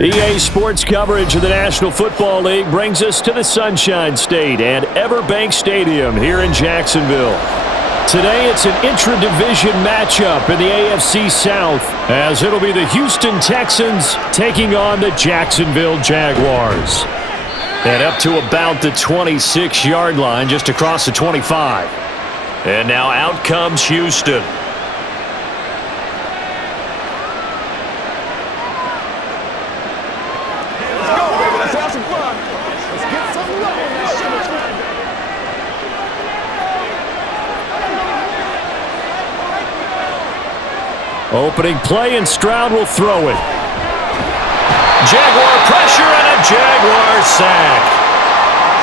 EA Sports coverage of the National Football League brings us to the Sunshine State and Everbank Stadium here in Jacksonville. Today it's an intra-division matchup in the AFC South, as it'll be the Houston Texans taking on the Jacksonville Jaguars. And up to about the 26-yard line, just across the 25. And now out comes Houston. Opening play, and Stroud will throw it. Jaguar pressure and a Jaguar sack.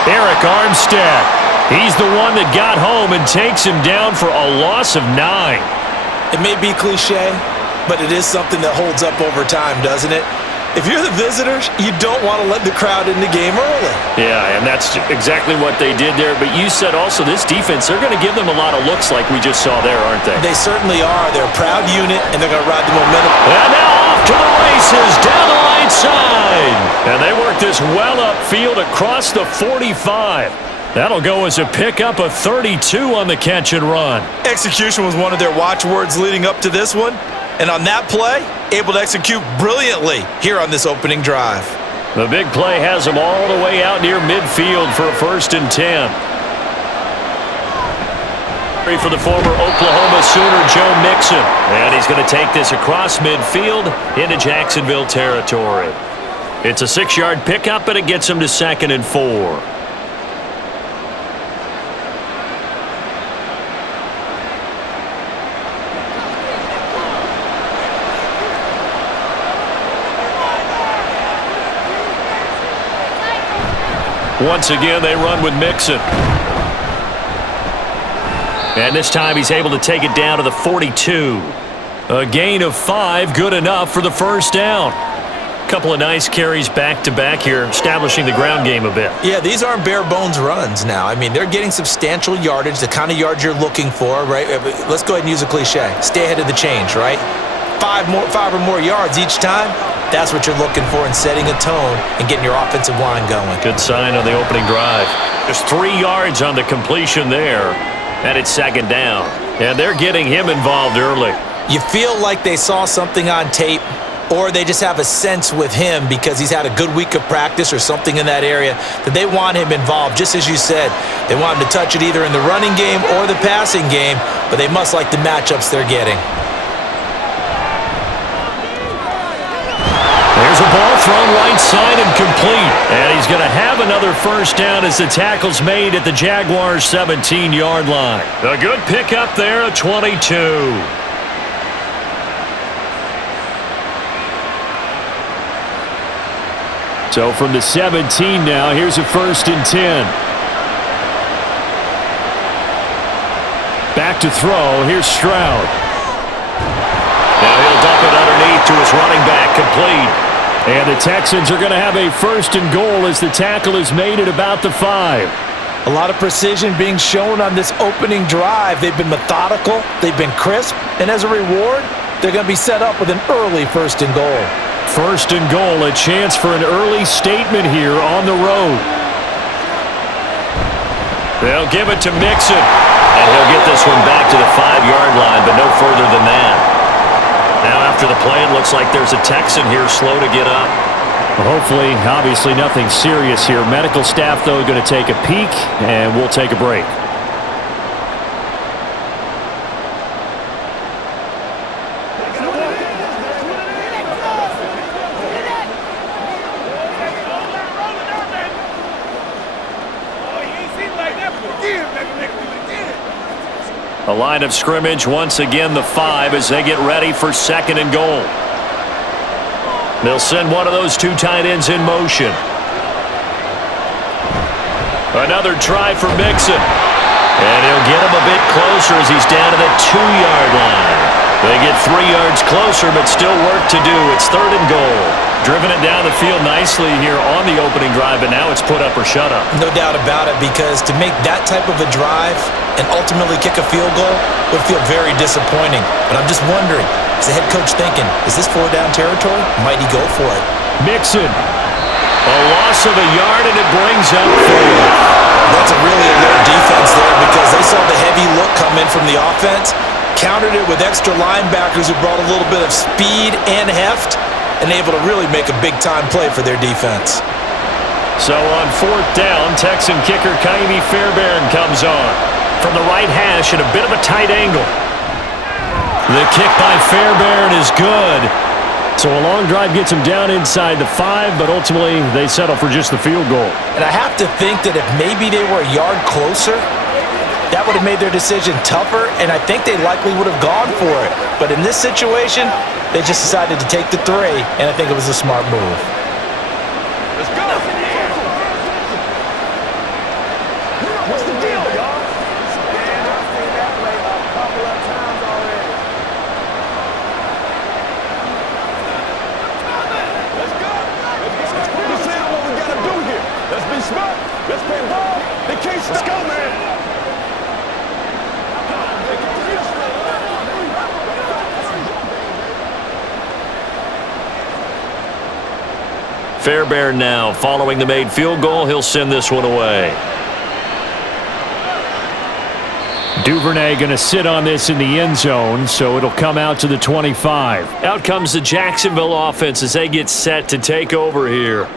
Eric Armstead, he's the one that got home and takes him down for a loss of 9. It may be cliche, but it is something that holds up over time, doesn't it? If you're the visitors, you don't want to let the crowd in the game early. Yeah, and that's exactly what they did there. But you said also this defense, they're going to give them a lot of looks like we just saw there, aren't they? They certainly are. They're a proud unit, and they're going to ride the momentum. And now off to the races down the right side. And they work this well upfield across the 45. That'll go as a pickup of 32 on the catch and run. Execution was one of their watchwords leading up to this one. And on that play, able to execute brilliantly here on this opening drive. The big play has him all the way out near midfield for a 1st and 10. For the former Oklahoma Sooner, Joe Mixon. And he's going to take this across midfield into Jacksonville territory. It's a 6-yard pickup, and it gets him to 2nd and 4. Once again, they run with Mixon. And this time he's able to take it down to the 42. A gain of 5, good enough for the 1st down. A couple of nice carries back-to-back here, establishing the ground game a bit. Yeah, these aren't bare-bones runs now. I mean, they're getting substantial yardage, the kind of yards you're looking for, right? Let's go ahead and use a cliche. Stay ahead of the change, right? 5 or more yards each time. That's what you're looking for in setting a tone and getting your offensive line going. Good sign on the opening drive. Just 3 yards on the completion there, and it's 2nd down. And they're getting him involved early. You feel like they saw something on tape, or they just have a sense with him because he's had a good week of practice or something in that area that they want him involved. Just as you said, they want him to touch it either in the running game or the passing game, but they must like the matchups they're getting. There's a ball thrown right side and complete. And he's going to have another 1st down as the tackle's made at the Jaguars' 17-yard line. A good pickup there at 22. So from the 17 now, here's a 1st and 10. Back to throw. Here's Stroud. Now he'll dump it underneath to his running back, complete. And the Texans are going to have a 1st and goal as the tackle is made at about the 5. A lot of precision being shown on this opening drive. They've been methodical, they've been crisp, and as a reward, they're going to be set up with an early 1st and goal. 1st and goal, a chance for an early statement here on the road. They'll give it to Mixon, and he'll get this one back to the 5-yard line, but no further than that. Now after the play, it looks like there's a Texan here slow to get up. Hopefully, obviously nothing serious here. Medical staff, though, going to take a peek, and we'll take a break. A line of scrimmage, once again the 5 as they get ready for 2nd and goal. They'll send one of those 2 tight ends in motion. Another try for Mixon. And he'll get him a bit closer as he's down to the 2-yard line. They get 3 yards closer, but still work to do. It's 3rd and goal. Driven it down the field nicely here on the opening drive, but now it's put up or shut up. No doubt about it, because to make that type of a drive and ultimately kick a field goal would feel very disappointing. But I'm just wondering, is the head coach thinking, is this 4-down territory? Might he go for it? Mixon. A loss of a yard, and it brings up 4. That's a really alert defense there because they saw the heavy look come in from the offense, countered it with extra linebackers who brought a little bit of speed and heft, and able to really make a big-time play for their defense. So on 4th down, Texan kicker Kaimi Fairbairn comes on. From the right hash at a bit of a tight angle. The kick by Fairbairn is good. So a long drive gets him down inside the 5, but ultimately they settle for just the field goal. And I have to think that if maybe they were a yard closer, that would have made their decision tougher, and I think they likely would have gone for it. But in this situation, they just decided to take the 3, and I think it was a smart move. Let's go. What's the deal, y'all? Man, I've seen that play a couple of times already. Let's go. Let's see what we got to do here. Let's be smart. Let's play ball. They can't stop. Let's go, man. Fairbairn now following the made field goal. He'll send this one away. Duvernay going to sit on this in the end zone, so it'll come out to the 25. Out comes the Jacksonville offense as they get set to take over here.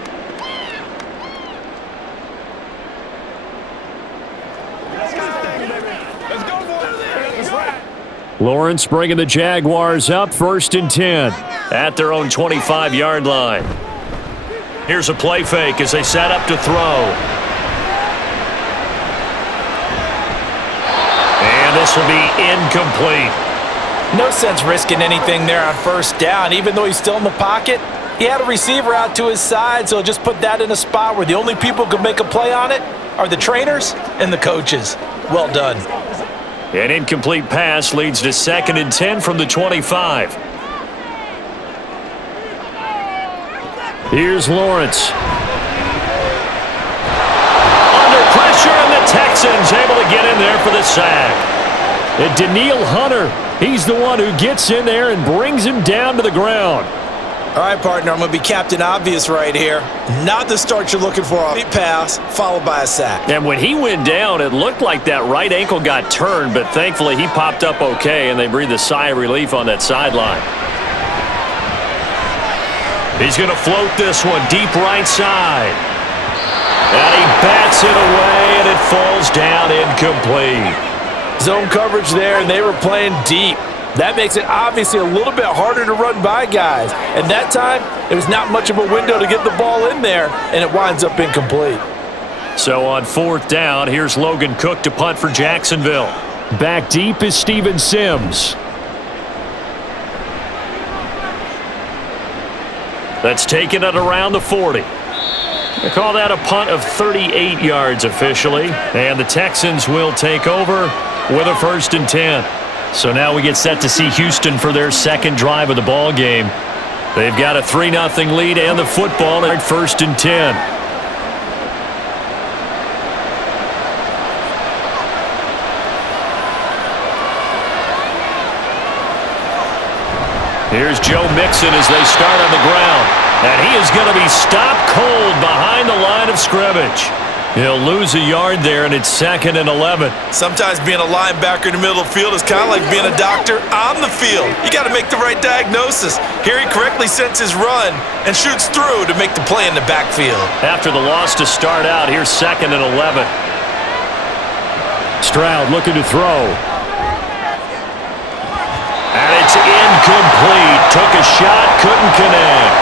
Lawrence bringing the Jaguars up 1st and 10 at their own 25-yard line. Here's a play fake as they set up to throw. And this will be incomplete. No sense risking anything there on 1st down. Even though he's still in the pocket, he had a receiver out to his side, so just put that in a spot where the only people who can make a play on it are the trainers and the coaches. Well done. An incomplete pass leads to 2nd and 10 from the 25. Here's Lawrence. Under pressure, and the Texans able to get in there for the sack. And Danielle Hunter, he's the one who gets in there and brings him down to the ground. All right, partner, I'm going to be Captain Obvious right here. Not the start you're looking for. A pass followed by a sack. And when he went down, it looked like that right ankle got turned, but thankfully he popped up okay, and they breathed a sigh of relief on that sideline. He's going to float this one deep right side. And he bats it away, and it falls down incomplete. Zone coverage there, and they were playing deep. That makes it obviously a little bit harder to run by guys. And that time, it was not much of a window to get the ball in there, and it winds up incomplete. So on 4th down, here's Logan Cook to punt for Jacksonville. Back deep is Steven Sims. That's taken at around the 40. They call that a punt of 38 yards officially. And the Texans will take over with a 1st and 10. So now we get set to see Houston for their 2nd drive of the ball game. They've got a 3-0 lead and the football at 1st and 10. Here's Joe Mixon as they start on the ground. And he is going to be stopped cold behind the line of scrimmage. He'll lose a yard there, and it's 2nd and 11. Sometimes being a linebacker in the middle of the field is kind of like being a doctor on the field. You got to make the right diagnosis. Here he correctly sends his run and shoots through to make the play in the backfield. After the loss to start out, here's 2nd and 11. Stroud looking to throw. And it's incomplete. Took a shot, couldn't connect.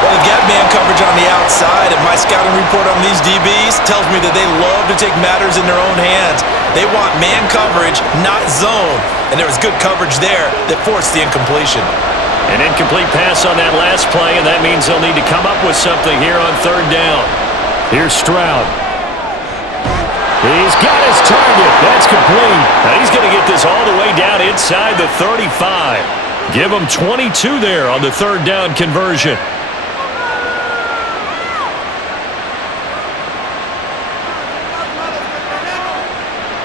Well, they've got man coverage on the outside, and my scouting report on these DBs tells me that they love to take matters in their own hands. They want man coverage, not zone, and there was good coverage there that forced the incompletion. An incomplete pass on that last play, and that means they'll need to come up with something here on 3rd down. Here's Stroud. He's got his target. That's complete. Now he's going to get this all the way down inside the 35. Give him 22 there on the 3rd down conversion.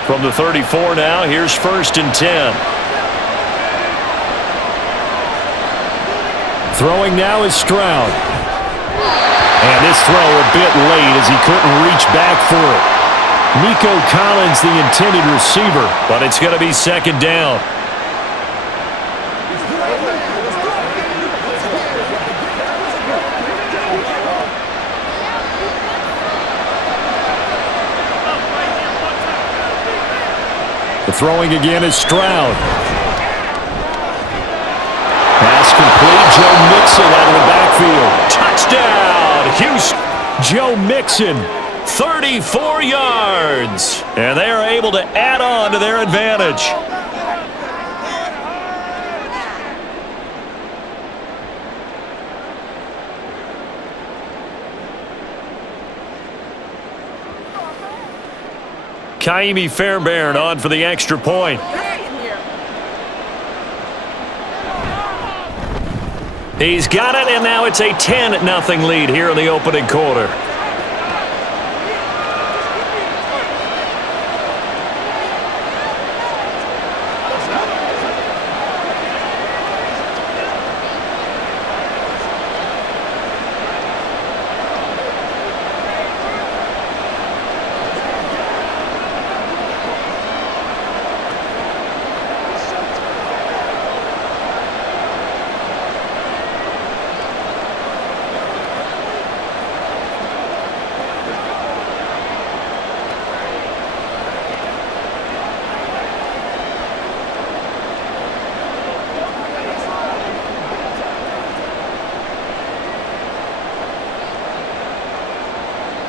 From the 34 now, here's 1st and 10. Throwing now is Stroud. And this throw a bit late as he couldn't reach back for it. Nico Collins, the intended receiver, but it's going to be second down. The throwing again is Stroud. Pass complete. Joe Mixon out of the backfield. Touchdown, Houston. Joe Mixon, 34 yards. And they are able to add on to their advantage. Kaimi Fairbairn on for the extra point. He's got it, and now it's a 10-0 lead here in the opening quarter.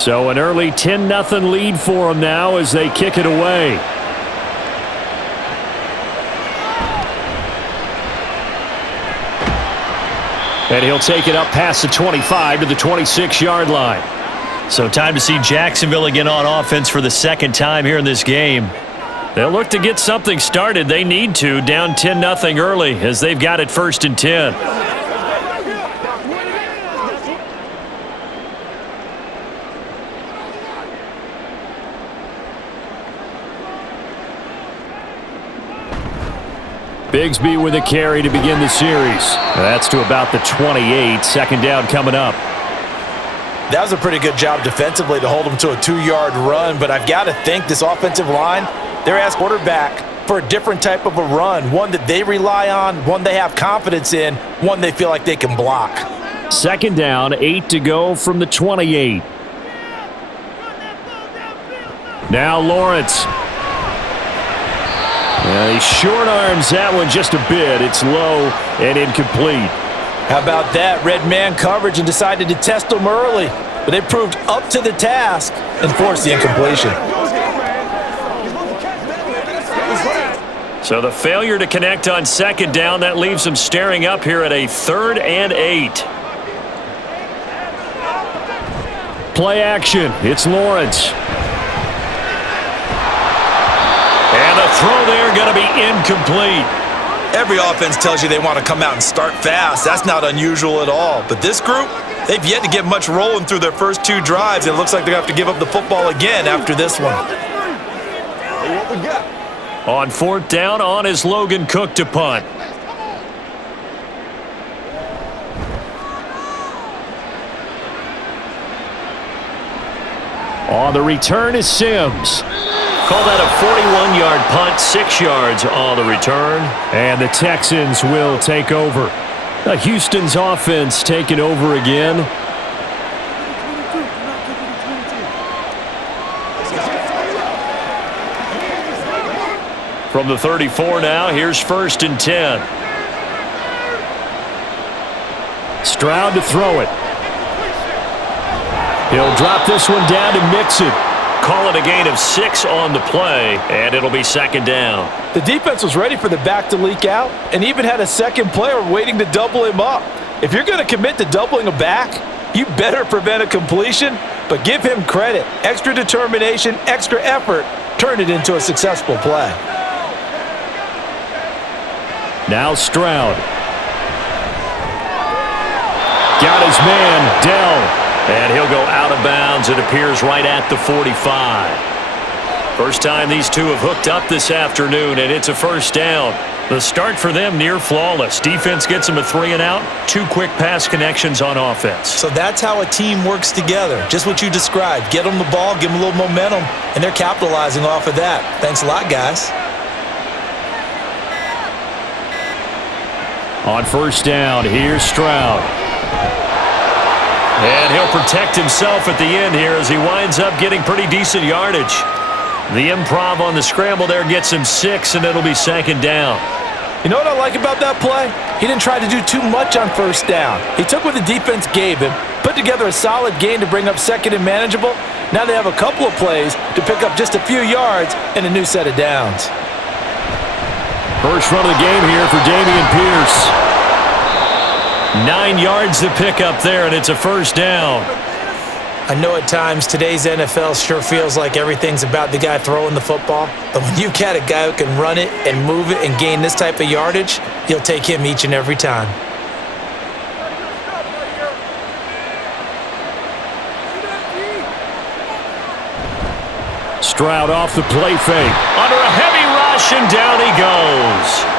So an early 10-0 lead for them now as they kick it away. And he'll take it up past the 25 to the 26-yard line. So time to see Jacksonville again on offense for the second time here in this game. They'll look to get something started. They need to, down 10-0 early as they've got it 1st and 10. Bigsby with a carry to begin the series. That's to about the 28. Second down coming up. That was a pretty good job defensively to hold them to a 2-yard run, but I've got to think this offensive line, they're asking quarterback for a different type of a run, one that they rely on, one they have confidence in, one they feel like they can block. Second down, 8 to go from the 28. Now Lawrence. He short arms that one just a bit. It's low and incomplete. How about that? Red man coverage and decided to test them early. But they proved up to the task and forced the incompletion. So the failure to connect on second down, that leaves them staring up here at a 3rd and 8. Play action. It's Lawrence. And the throw there going to be incomplete. Every offense tells you they want to come out and start fast. That's not unusual at all. But this group, they've yet to get much rolling through their first 2 drives. It looks like they're going to have to give up the football again after this one. On 4th down, on is Logan Cook to punt. On the return is Sims. Call that a 41-yard punt, 6 yards on the return. And the Texans will take over. Houston's offense taking over again. From the 34 now, here's 1st and 10. Stroud to throw it. He'll drop this one down to Mixon. Call it a gain of 6 on the play, and it'll be second down. The defense was ready for the back to leak out and even had a second player waiting to double him up. If you're going to commit to doubling a back, you better prevent a completion, but give him credit. Extra determination, extra effort, turn it into a successful play. Now Stroud. Got his man, Dell. And he'll go out of bounds, it appears, right at the 45. First time these two have hooked up this afternoon, and it's a 1st down. The start for them near flawless. Defense gets them a 3 and out. 2 quick pass connections on offense. So that's how a team works together. Just what you described. Get them the ball, give them a little momentum, and they're capitalizing off of that. Thanks a lot, guys. On first down, here's Stroud. And he'll protect himself at the end here as he winds up getting pretty decent yardage. The improv on the scramble there gets him 6, and it'll be 2nd down. You know what I like about that play? He didn't try to do too much on first down. He took what the defense gave him, put together a solid gain to bring up 2nd and manageable. Now they have a couple of plays to pick up just a few yards and a new set of downs. First run of the game here for Dameon Pierce. 9 yards to pick up there, and it's a first down. I know at times today's NFL sure feels like everything's about the guy throwing the football. But when you've got a guy who can run it and move it and gain this type of yardage, you'll take him each and every time. Stroud off the play fake. Under a heavy rush, and down he goes.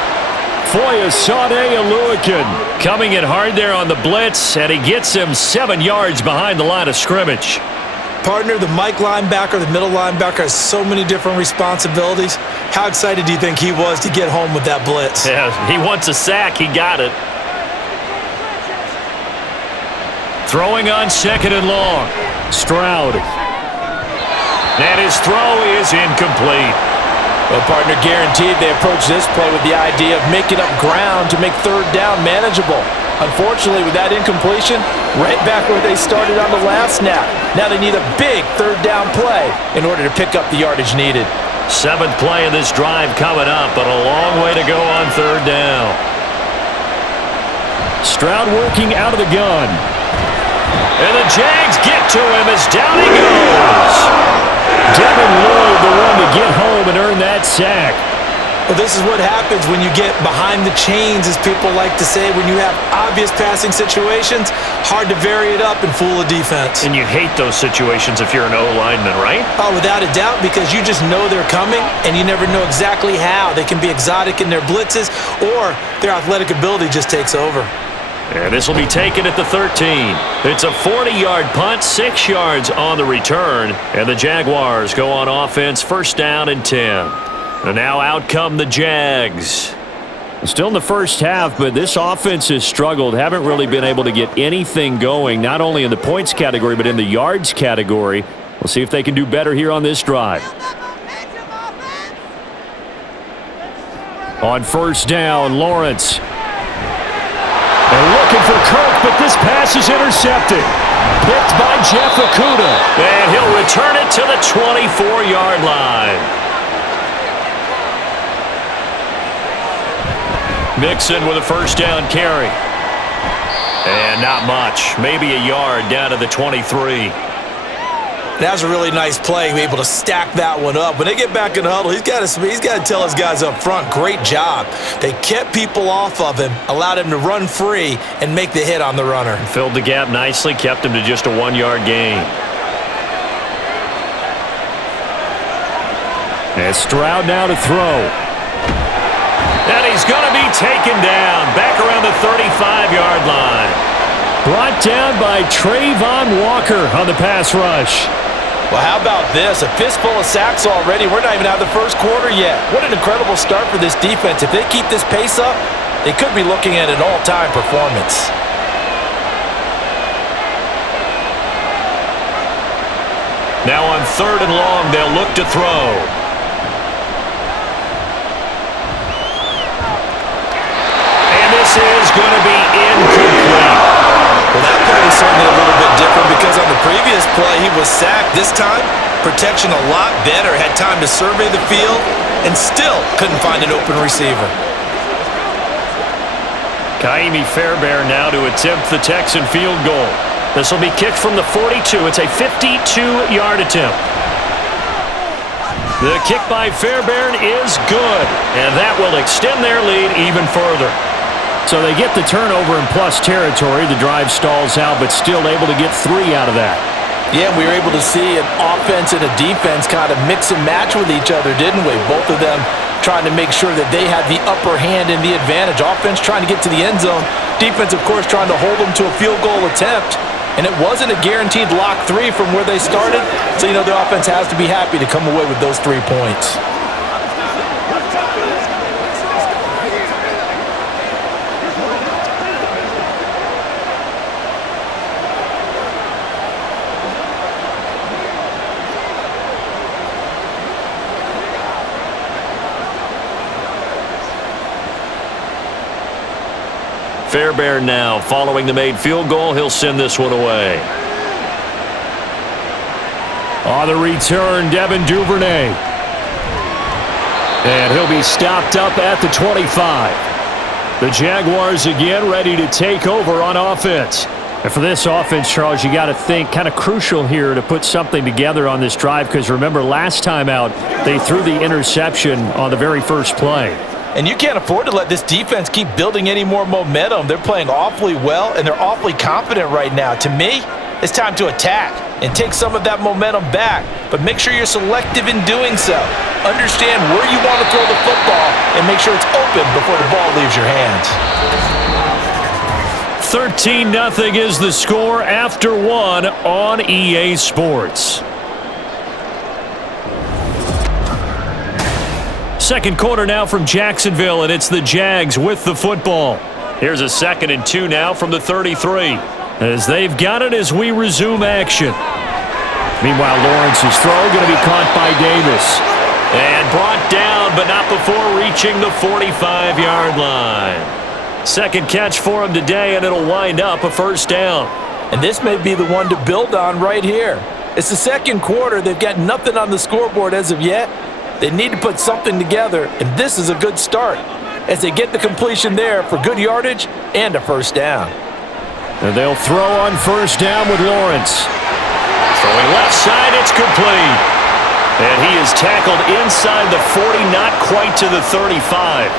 Foyesade Aluakin coming in hard there on the blitz, and he gets him 7 yards behind the line of scrimmage. Partner, the Mike linebacker, the middle linebacker has so many different responsibilities. How excited do you think he was to get home with that blitz? Yeah, he wants a sack. He got it. Throwing on 2nd and long. Stroud. And his throw is incomplete. Well, partner, guaranteed they approach this play with the idea of making up ground to make 3rd down manageable. Unfortunately, with that incompletion, right back where they started on the last snap. Now they need a big 3rd down play in order to pick up the yardage needed. 7th play of this drive coming up, but a long way to go on 3rd down. Stroud working out of the gun. And the Jags get to him as down he goes. Devin Lloyd, the one to get home and earn that sack. Well, this is what happens when you get behind the chains, as people like to say. When you have obvious passing situations, hard to vary it up and fool a defense. And you hate those situations if you're an O-lineman, right? Oh, without a doubt, because you just know they're coming, and you never know exactly how. They can be exotic in their blitzes, or their athletic ability just takes over. And this will be taken at the 13. It's a 40-yard punt, 6 yards on the return. And the Jaguars go on offense, 1st down and 10. And now out come the Jags. Still in the first half, but this offense has struggled. Haven't really been able to get anything going, not only in the points category, but in the yards category. We'll see if they can do better here on this drive. On 1st down, Lawrence. They're looking for Kirk, but this pass is intercepted. Picked by Jeff Okudah. And he'll return it to the 24-yard line. Mixon with a 1st down carry. And not much. Maybe a yard down to the 23. That was a really nice play, able to stack that one up. When they get back in the huddle, he's got to tell his guys up front, great job. They kept people off of him, allowed him to run free, and make the hit on the runner. Filled the gap nicely, kept him to just a 1-yard gain. And Stroud now to throw. And he's going to be taken down, back around the 35-yard line. Brought down by Trayvon Walker on the pass rush. Well, how about this? A fistful of sacks already. We're not even out of the first quarter yet. What an incredible start for this defense. If they keep this pace up, they could be looking at an all-time performance. Now on 3rd and long, they'll look to throw. And this is going to be incomplete. Well, that play was certainly a little bit different because on the previous play, he was sacked. This time, protection a lot better. Had time to survey the field and still couldn't find an open receiver. Kaimi Fairbairn now to attempt the Texan field goal. This will be kicked from the 42. It's a 52-yard attempt. The kick by Fairbairn is good, and that will extend their lead even further. So they get the turnover in plus territory. The drive stalls out, but still able to get 3 out of that. Yeah, we were able to see an offense and a defense kind of mix and match with each other, didn't we? Both of them trying to make sure that they had the upper hand and the advantage. Offense trying to get to the end zone. Defense, of course, trying to hold them to a field goal attempt. And it wasn't a guaranteed lock 3 from where they started. So, the offense has to be happy to come away with those 3 points. Fairbairn now following the made field goal. He'll send this one away. On the return, Devin Duvernay. And he'll be stopped up at the 25. The Jaguars again ready to take over on offense. And for this offense, Charles, you got to think kind of crucial here to put something together on this drive, because remember last time out they threw the interception on the very first play. And you can't afford to let this defense keep building any more momentum. They're playing awfully well, and they're awfully confident right now. To me, it's time to attack and take some of that momentum back, but make sure you're selective in doing so. Understand where you want to throw the football and make sure it's open before the ball leaves your hands. 13-0 is the score after 1 on EA Sports. Second quarter now from Jacksonville, and it's the Jags with the football. Here's a 2nd and 2 now from the 33. As they've got it as we resume action. Meanwhile, Lawrence's throw going to be caught by Davis. And brought down, but not before reaching the 45-yard line. Second catch for him today, and it'll wind up a first down. And this may be the one to build on right here. It's the second quarter. They've got nothing on the scoreboard as of yet. They need to put something together, and this is a good start as they get the completion there for good yardage and a first down. And they'll throw on first down with Lawrence. Throwing left side, it's complete. And he is tackled inside the 40, not quite to the 35.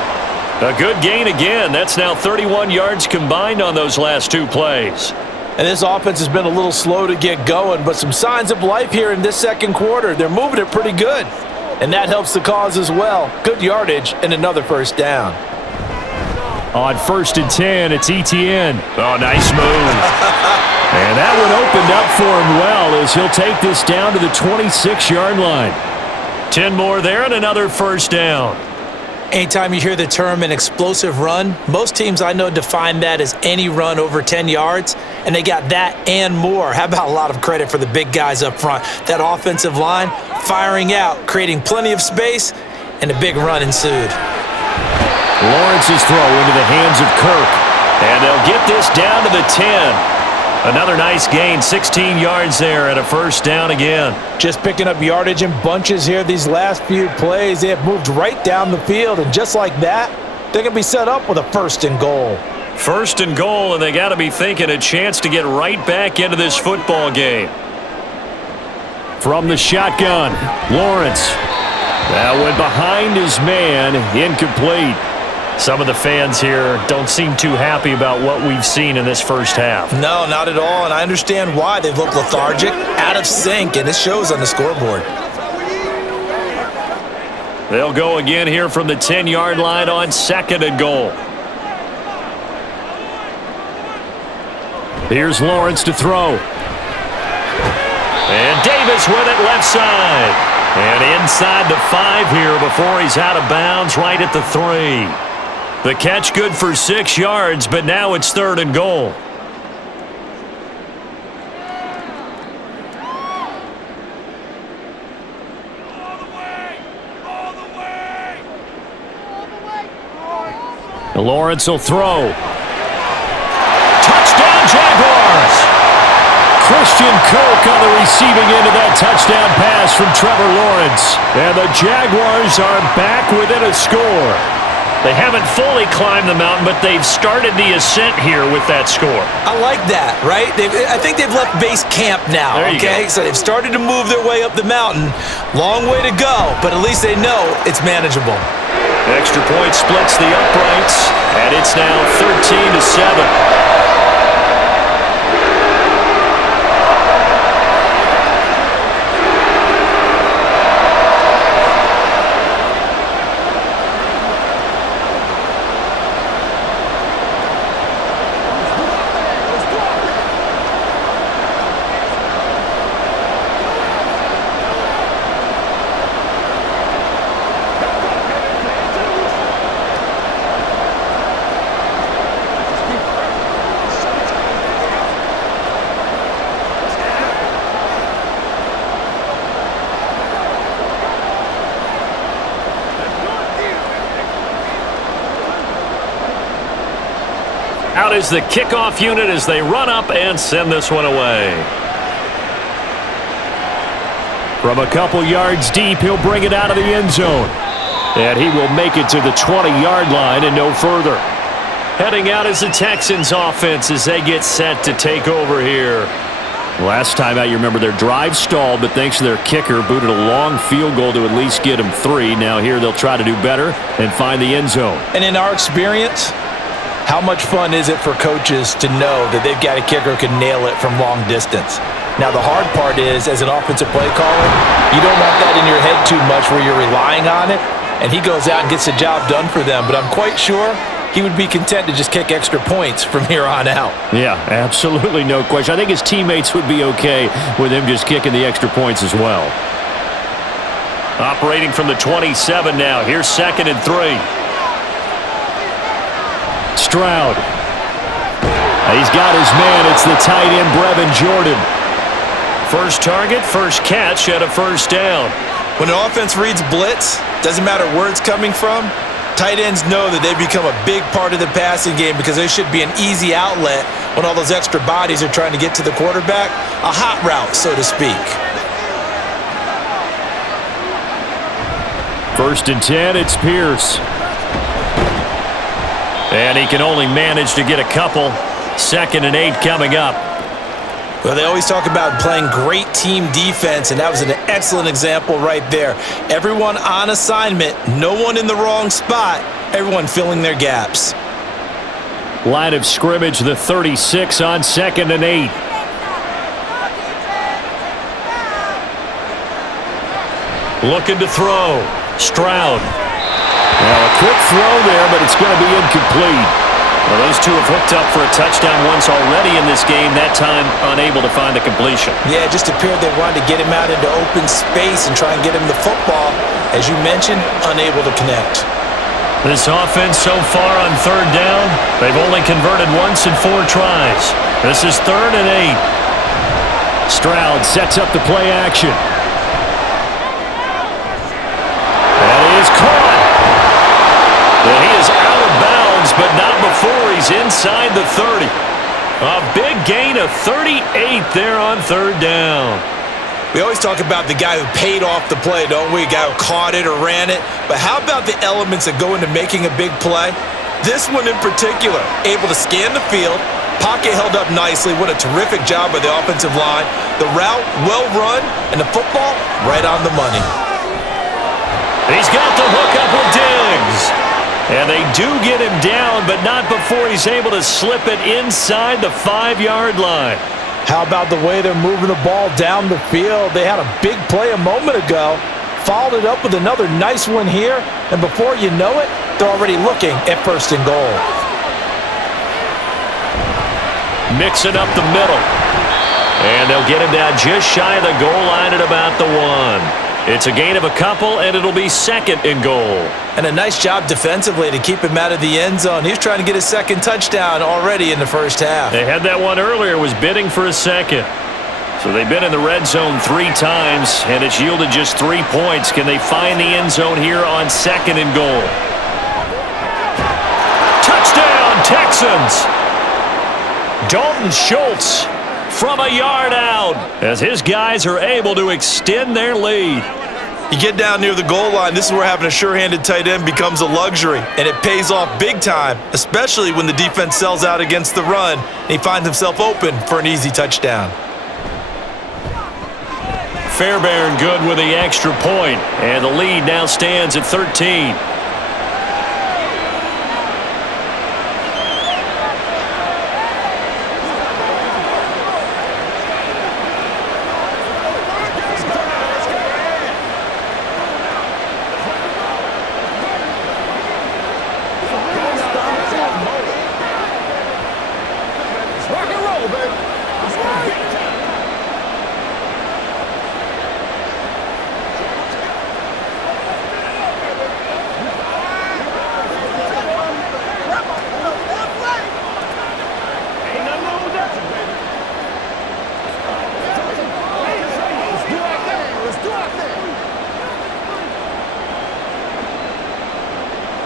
A good gain again. That's now 31 yards combined on those last 2 plays. And this offense has been a little slow to get going, but some signs of life here in this second quarter. They're moving it pretty good. And that helps the cause as well. Good yardage and another first down. On 1st and 10, it's Etienne. Oh, nice move. And that one opened up for him well as he'll take this down to the 26-yard line. 10 more there and another first down. Anytime you hear the term an explosive run, most teams I know define that as any run over 10 yards, and they got that and more. How about a lot of credit for the big guys up front? That offensive line firing out, creating plenty of space, and a big run ensued. Lawrence's throw into the hands of Kirk, and they'll get this down to the 10. Another nice gain, 16 yards there, and a first down again. Just picking up yardage in bunches here these last few plays. They have moved right down the field, and just like that, they're going to be set up with a 1st and goal. 1st and goal, and they got to be thinking a chance to get right back into this football game. From the shotgun, Lawrence. That went behind his man, incomplete. Some of the fans here don't seem too happy about what we've seen in this first half. No, not at all, and I understand why. They've looked lethargic, out of sync, and it shows on the scoreboard. They'll go again here from the 10-yard line on 2nd and goal. Here's Lawrence to throw. And Davis with it left side. And inside the 5 here before he's out of bounds right at the 3. The catch good for 6 yards, but now it's 3rd and goal. Lawrence will throw. Touchdown, Jaguars! Christian Kirk on the receiving end of that touchdown pass from Trevor Lawrence. And the Jaguars are back within a score. They haven't fully climbed the mountain, but they've started the ascent here with that score. I like that, right? I think they've left base camp now, okay? So they've started to move their way up the mountain. Long way to go, but at least they know it's manageable. Extra point splits the uprights, and it's now 13-7. out is the kickoff unit as they run up and send this one away. From a couple yards deep, he'll bring it out of the end zone. And he will make it to the 20-yard line and no further. Heading out is the Texans offense as they get set to take over here. Last time out, you remember their drive stalled, but thanks to their kicker, booted a long field goal to at least get them 3. Now here they'll try to do better and find the end zone. And in our experience, how much fun is it for coaches to know that they've got a kicker who can nail it from long distance? Now the hard part is, as an offensive play caller, you don't want that in your head too much where you're relying on it, and he goes out and gets the job done for them. But I'm quite sure he would be content to just kick extra points from here on out. Yeah, absolutely no question. I think his teammates would be okay with him just kicking the extra points as well. Operating from the 27 now. Here's 2nd and 3. Stroud. He's got his man. It's the tight end, Brevin Jordan. First target, first catch at a first down. When an offense reads blitz, doesn't matter where it's coming from, tight ends know that they become a big part of the passing game because there should be an easy outlet when all those extra bodies are trying to get to the quarterback. A hot route, so to speak. 1st and 10, it's Pierce. And he can only manage to get a couple. 2nd and 8 coming up. Well, they always talk about playing great team defense, and that was an excellent example right there. Everyone on assignment, no one in the wrong spot, everyone filling their gaps. Line of scrimmage, the 36 on 2nd and 8. Looking to throw. Stroud. Well, a quick throw there, but it's going to be incomplete. Well, those two have hooked up for a touchdown once already in this game, that time unable to find the completion. Yeah, it just appeared they wanted to get him out into open space and try and get him the football. As you mentioned, unable to connect. This offense so far on 3rd down, they've only converted once in 4 tries. This is 3rd and 8. Stroud sets up the play action. That is caught. And he is out of bounds, but not before he's inside the 30. A big gain of 38 there on 3rd down. We always talk about the guy who paid off the play, don't we? A guy who caught it or ran it. But how about the elements that go into making a big play? This one in particular, able to scan the field, pocket held up nicely. What a terrific job by the offensive line. The route, well run, and the football, right on the money. He's got the hook up with Diggs. And they do get him down, but not before he's able to slip it inside the 5-yard line. How about the way they're moving the ball down the field? They had a big play a moment ago, followed it up with another nice one here, and before you know it, they're already looking at 1st and goal. Mixing up the middle. And they'll get him down just shy of the goal line at about the 1. It's a gain of a couple, and it'll be 2nd and goal. And a nice job defensively to keep him out of the end zone. He's trying to get his 2nd touchdown already in the first half. They had that one earlier, was bidding for a 2nd. So they've been in the red zone 3 times, and it's yielded just 3 points. Can they find the end zone here on 2nd and goal? Touchdown, Texans! Dalton Schultz from a yard out as his guys are able to extend their lead. You get down near the goal line, this is where having a sure-handed tight end becomes a luxury, and it pays off big time, especially when the defense sells out against the run, and he finds himself open for an easy touchdown. Fairbairn good with the extra point, and the lead now stands at 13.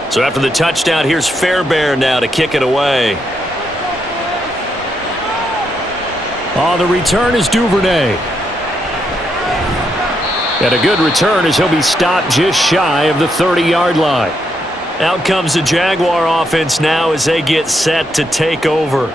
So after the touchdown, here's Fairbairn now to kick it away. On the return is Duvernay. And a good return as he'll be stopped just shy of the 30-yard line. Out comes the Jaguar offense now as they get set to take over.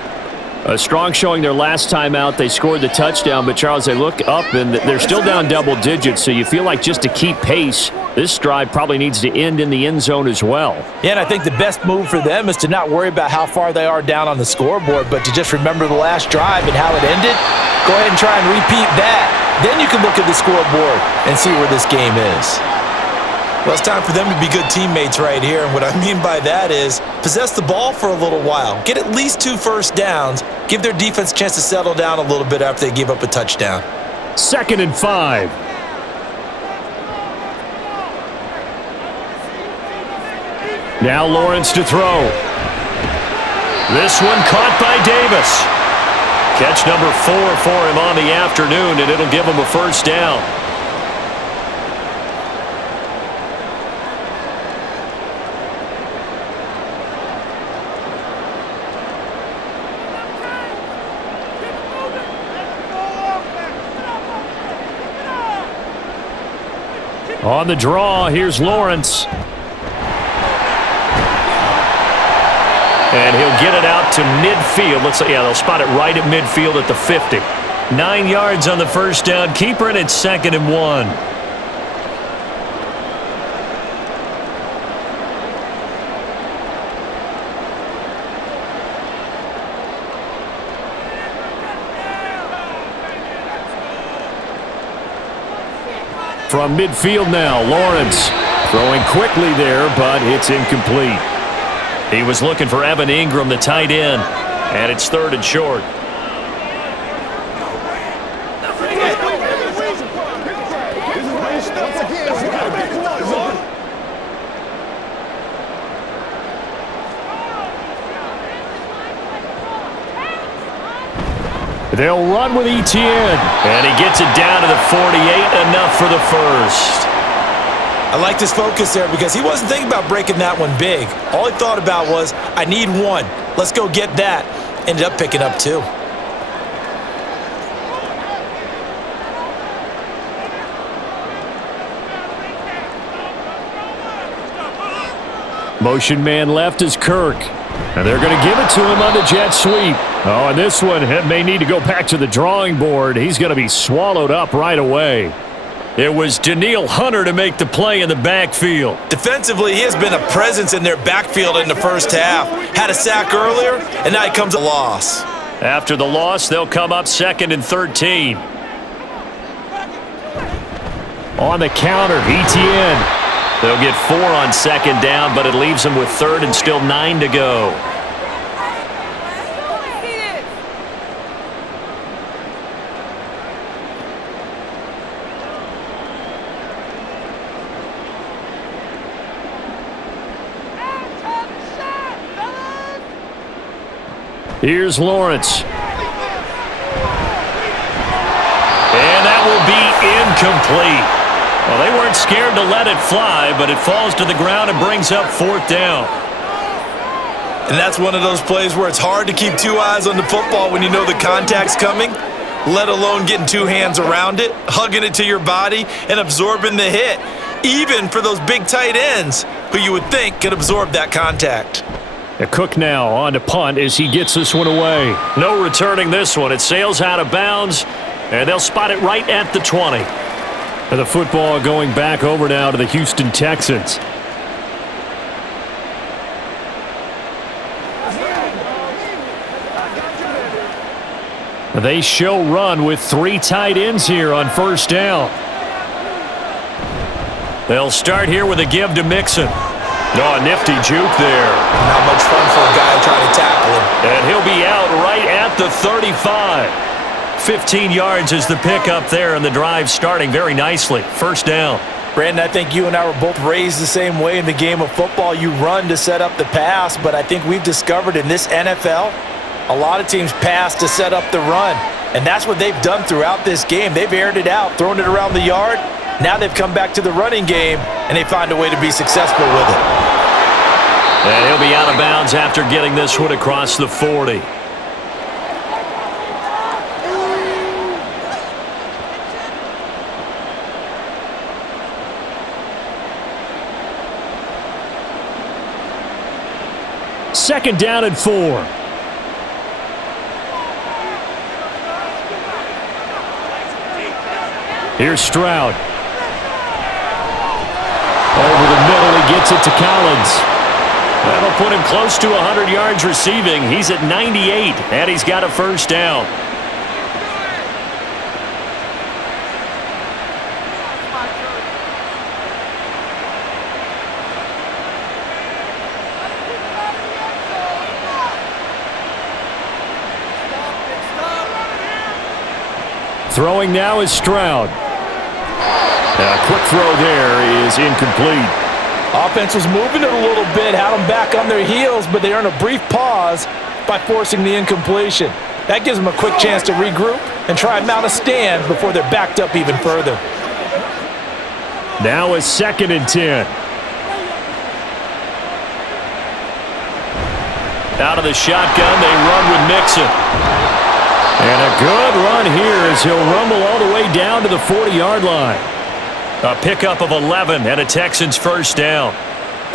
A strong showing their last time out. They scored the touchdown, but Charles, they look up and they're still down double digits, so you feel like just to keep pace, this drive probably needs to end in the end zone as well. Yeah, and I think the best move for them is to not worry about how far they are down on the scoreboard, but to just remember the last drive and how it ended. Go ahead and try and repeat that. Then you can look at the scoreboard and see where this game is. Well, it's time for them to be good teammates right here. And what I mean by that is possess the ball for a little while. Get at least 2 first downs. Give their defense a chance to settle down a little bit after they give up a touchdown. 2nd and 5. Now Lawrence to throw. This one caught by Davis. Catch number 4 for him on the afternoon, and it'll give him a first down. On the draw, here's Lawrence. And he'll get it out to midfield. They'll spot it right at midfield at the 50. 9 yards on the first down. Keeper, and it's 2nd and 1. From midfield now, Lawrence throwing quickly there, but it's incomplete. He was looking for Evan Ingram, the tight end, and it's 3rd and short. They'll run with Etienne. And he gets it down to the 48, enough for the first. I like this focus there because he wasn't thinking about breaking that one big. All he thought about was, I need 1. Let's go get that. Ended up picking up 2. Motion man left is Kirk. And they're going to give it to him on the jet sweep. Oh, and this one may need to go back to the drawing board. He's going to be swallowed up right away. It was Danielle Hunter to make the play in the backfield. Defensively, he has been a presence in their backfield in the first half. Had a sack earlier, and now it comes a loss. After the loss, they'll come up 2nd and 13. On the counter, Etienne. They'll get 4 on 2nd down, but it leaves them with 3rd and still 9 to go. Here's Lawrence. And that will be incomplete. Well, they weren't scared to let it fly, but it falls to the ground and brings up 4th down. And that's one of those plays where it's hard to keep 2 eyes on the football when you know the contact's coming, let alone getting 2 hands around it, hugging it to your body, and absorbing the hit, even for those big tight ends who you would think could absorb that contact. Cook now on to punt as he gets this one away. No returning this one. It sails out of bounds, and they'll spot it right at the 20. And the football going back over now to the Houston Texans. They show run with 3 tight ends here on 1st down. They'll start here with a give to Mixon. Oh, nifty juke there. Not much fun for a guy trying to tackle him. And he'll be out right at the 35. 15 yards is the pickup there, and the drive starting very nicely. 1st down. Brandon, I think you and I were both raised the same way in the game of football. You run to set up the pass, but I think we've discovered in this NFL, a lot of teams pass to set up the run. And that's what they've done throughout this game. They've aired it out, thrown it around the yard. Now they've come back to the running game, and they find a way to be successful with it. And he'll be out of bounds after getting this one across the 40. 2nd down and 4. Here's Stroud. Over the middle, he gets it to Collins. That'll put him close to 100 yards receiving. He's at 98, and he's got a 1st down. Throwing now is Stroud. A quick throw there is incomplete. Offense was moving it a little bit, had them back on their heels, but they earned a brief pause by forcing the incompletion. That gives them a quick chance to regroup and try and mount a stand before they're backed up even further. Now a 2nd and 10. Out of the shotgun, they run with Mixon. And a good run here as he'll rumble all the way down to the 40-yard line. A pickup of 11 and a Texans 1st down.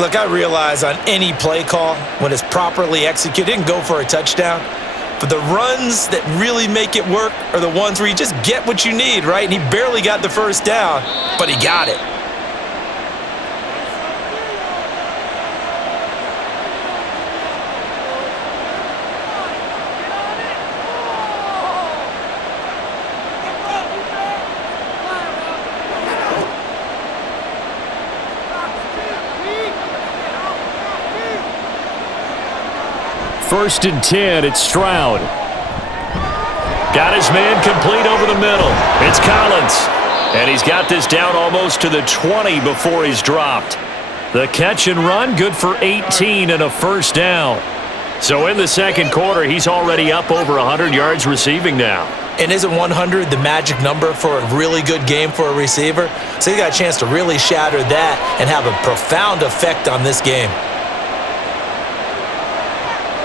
Look, I realize on any play call, when it's properly executed, it can go for a touchdown. But the runs that really make it work are the ones where you just get what you need, right? And he barely got the 1st down, but he got it. First and 10, it's Stroud. Got his man complete over the middle. It's Collins. And he's got this down almost to the 20 before he's dropped. The catch and run, good for 18 and a 1st down. So in the 2nd quarter, he's already up over 100 yards receiving now. And isn't 100 the magic number for a really good game for a receiver? So he got a chance to really shatter that and have a profound effect on this game.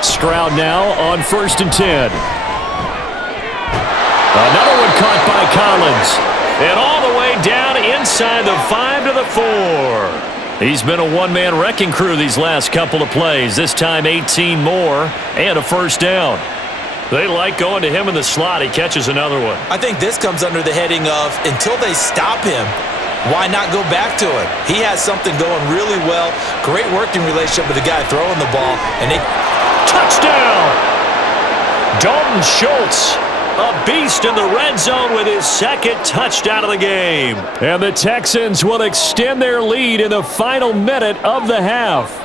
Stroud now on 1st and 10. Another one caught by Collins. And all the way down inside the 5 to the 4. He's been a one-man wrecking crew these last couple of plays. This time 18 more and a 1st down. They like going to him in the slot. He catches another one. I think this comes under the heading of until they stop him, why not go back to it? He has something going really well. Great working relationship with the guy throwing the ball. And they... Touchdown! Dalton Schultz, a beast in the red zone with his 2nd touchdown of the game. And the Texans will extend their lead in the final minute of the half.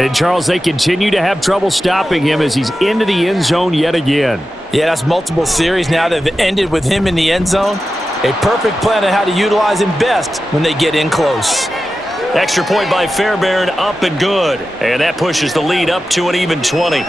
And, Charles, they continue to have trouble stopping him as he's into the end zone yet again. Yeah, that's multiple series now that have ended with him in the end zone. A perfect plan on how to utilize him best when they get in close. Extra point by Fairbairn, up and good. And that pushes the lead up to an even 20.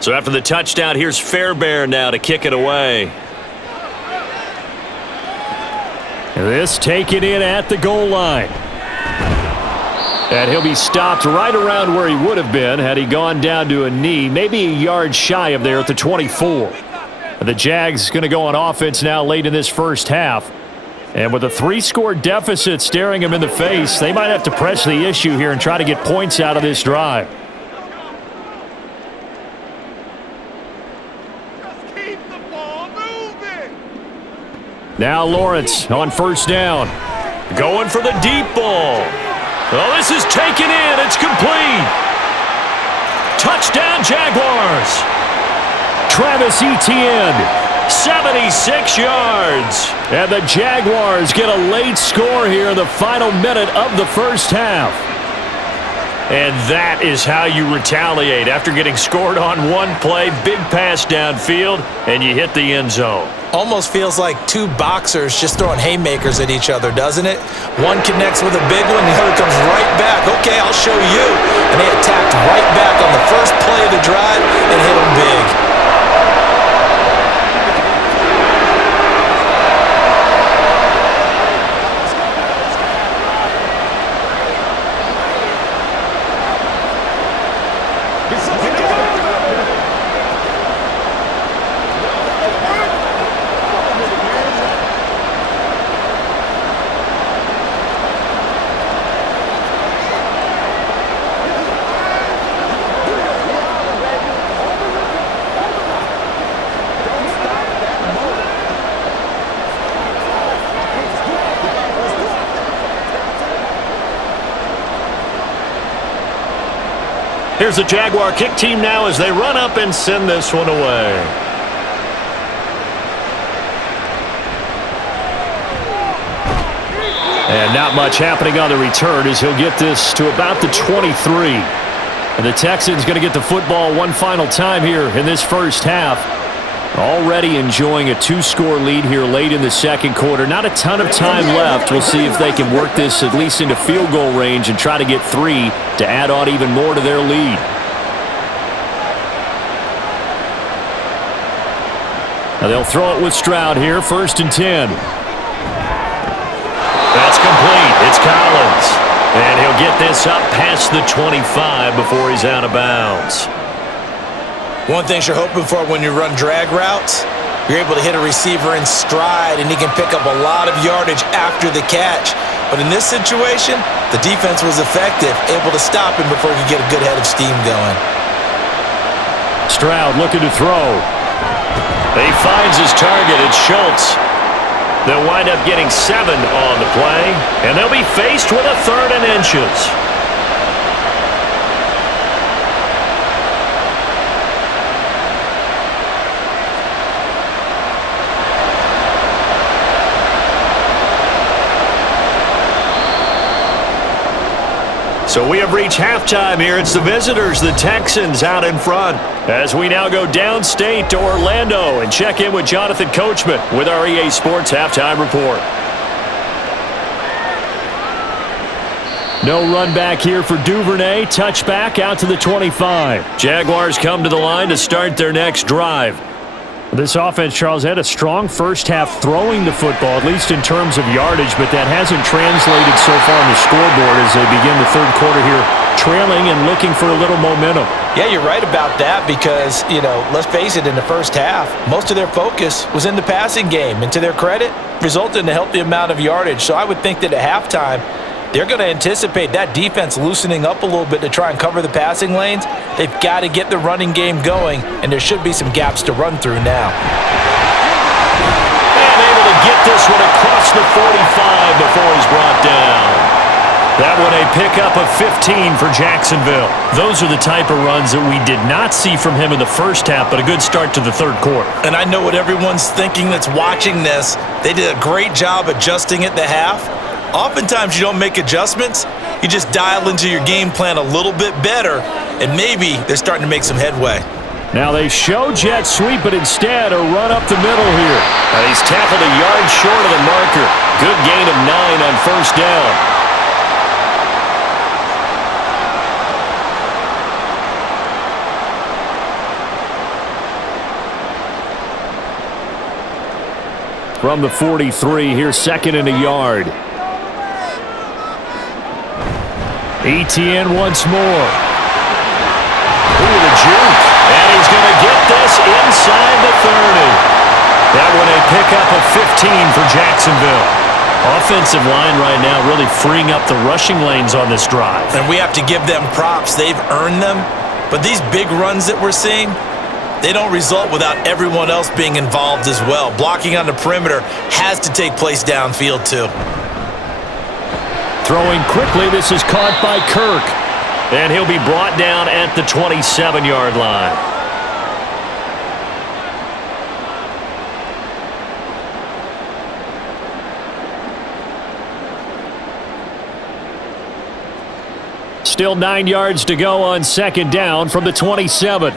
So after the touchdown, here's Fairbairn now to kick it away. This taken in at the goal line. And he'll be stopped right around where he would have been had he gone down to a knee, maybe a yard shy of there at the 24. The Jags going to go on offense now late in this 1st half. And with a 3-score deficit staring him in the face, they might have to press the issue here and try to get points out of this drive. Now Lawrence on 1st down. Going for the deep ball. Oh, this is taken in. It's complete. Touchdown, Jaguars. Travis Etienne, 76 yards. And the Jaguars get a late score here in the final minute of the 1st half. And that is how you retaliate. After getting scored on one play, big pass downfield, and you hit the end zone. Almost feels like two boxers just throwing haymakers at each other, doesn't it? One connects with a big one, the other comes right back. Okay, I'll show you. And they attacked right back on the first play of the drive and hit them big. Here's the Jaguar kick team now as they run up and send this one away. And not much happening on the return as he'll get this to about the 23. And the Texans going to get the football one final time here in this first half. Already enjoying a 2-score lead here late in the second quarter. Not a ton of time left. We'll see if they can work this at least into field goal range and try to get 3 to add on even more to their lead. Now they'll throw it with Stroud here, 1st and 10. That's complete. It's Collins. And he'll get this up past the 25 before he's out of bounds. One thing you're hoping for when you run drag routes, you're able to hit a receiver in stride, and he can pick up a lot of yardage after the catch. But in this situation, the defense was effective, able to stop him before he could get a good head of steam going. Stroud looking to throw. He finds his target. It's Schultz. They'll wind up getting 7 on the play, and they'll be faced with a 3rd and inches. So we have reached halftime here. It's the visitors, the Texans, out in front. As we now go downstate to Orlando and check in with Jonathan Coachman with our EA Sports Halftime Report. No run back here for Duvernay. Touchback out to the 25. Jaguars come to the line to start their next drive. This offense, Charles, had a strong first half throwing the football, at least in terms of yardage, but that hasn't translated so far on the scoreboard as they begin the third quarter here, trailing and looking for a little momentum. Yeah, you're right about that because, let's face it, in the first half, most of their focus was in the passing game, and to their credit, resulted in a healthy amount of yardage. So I would think that at halftime, they're going to anticipate that defense loosening up a little bit to try and cover the passing lanes. They've got to get the running game going, and there should be some gaps to run through now. And able to get this one across the 45 before he's brought down. That one a pickup of 15 for Jacksonville. Those are the type of runs that we did not see from him in the first half, but a good start to the third quarter. And I know what everyone's thinking that's watching this. They did a great job adjusting at the half. Oftentimes you don't make adjustments. You just dial into your game plan a little bit better, and maybe they're starting to make some headway. Now they show jet sweep, but instead a run up the middle here. He's tackled a yard short of the marker. Good gain of 9 on first down. From the 43, here's 2nd and a yard. ETN once more. Ooh, the juke. And he's going to get this inside the 30. That one a pickup of 15 for Jacksonville. Offensive line right now really freeing up the rushing lanes on this drive. And we have to give them props. They've earned them. But these big runs that we're seeing, they don't result without everyone else being involved as well. Blocking on the perimeter has to take place downfield too. Throwing quickly, this is caught by Kirk. And he'll be brought down at the 27-yard line. Still 9 yards to go on second down from the 27.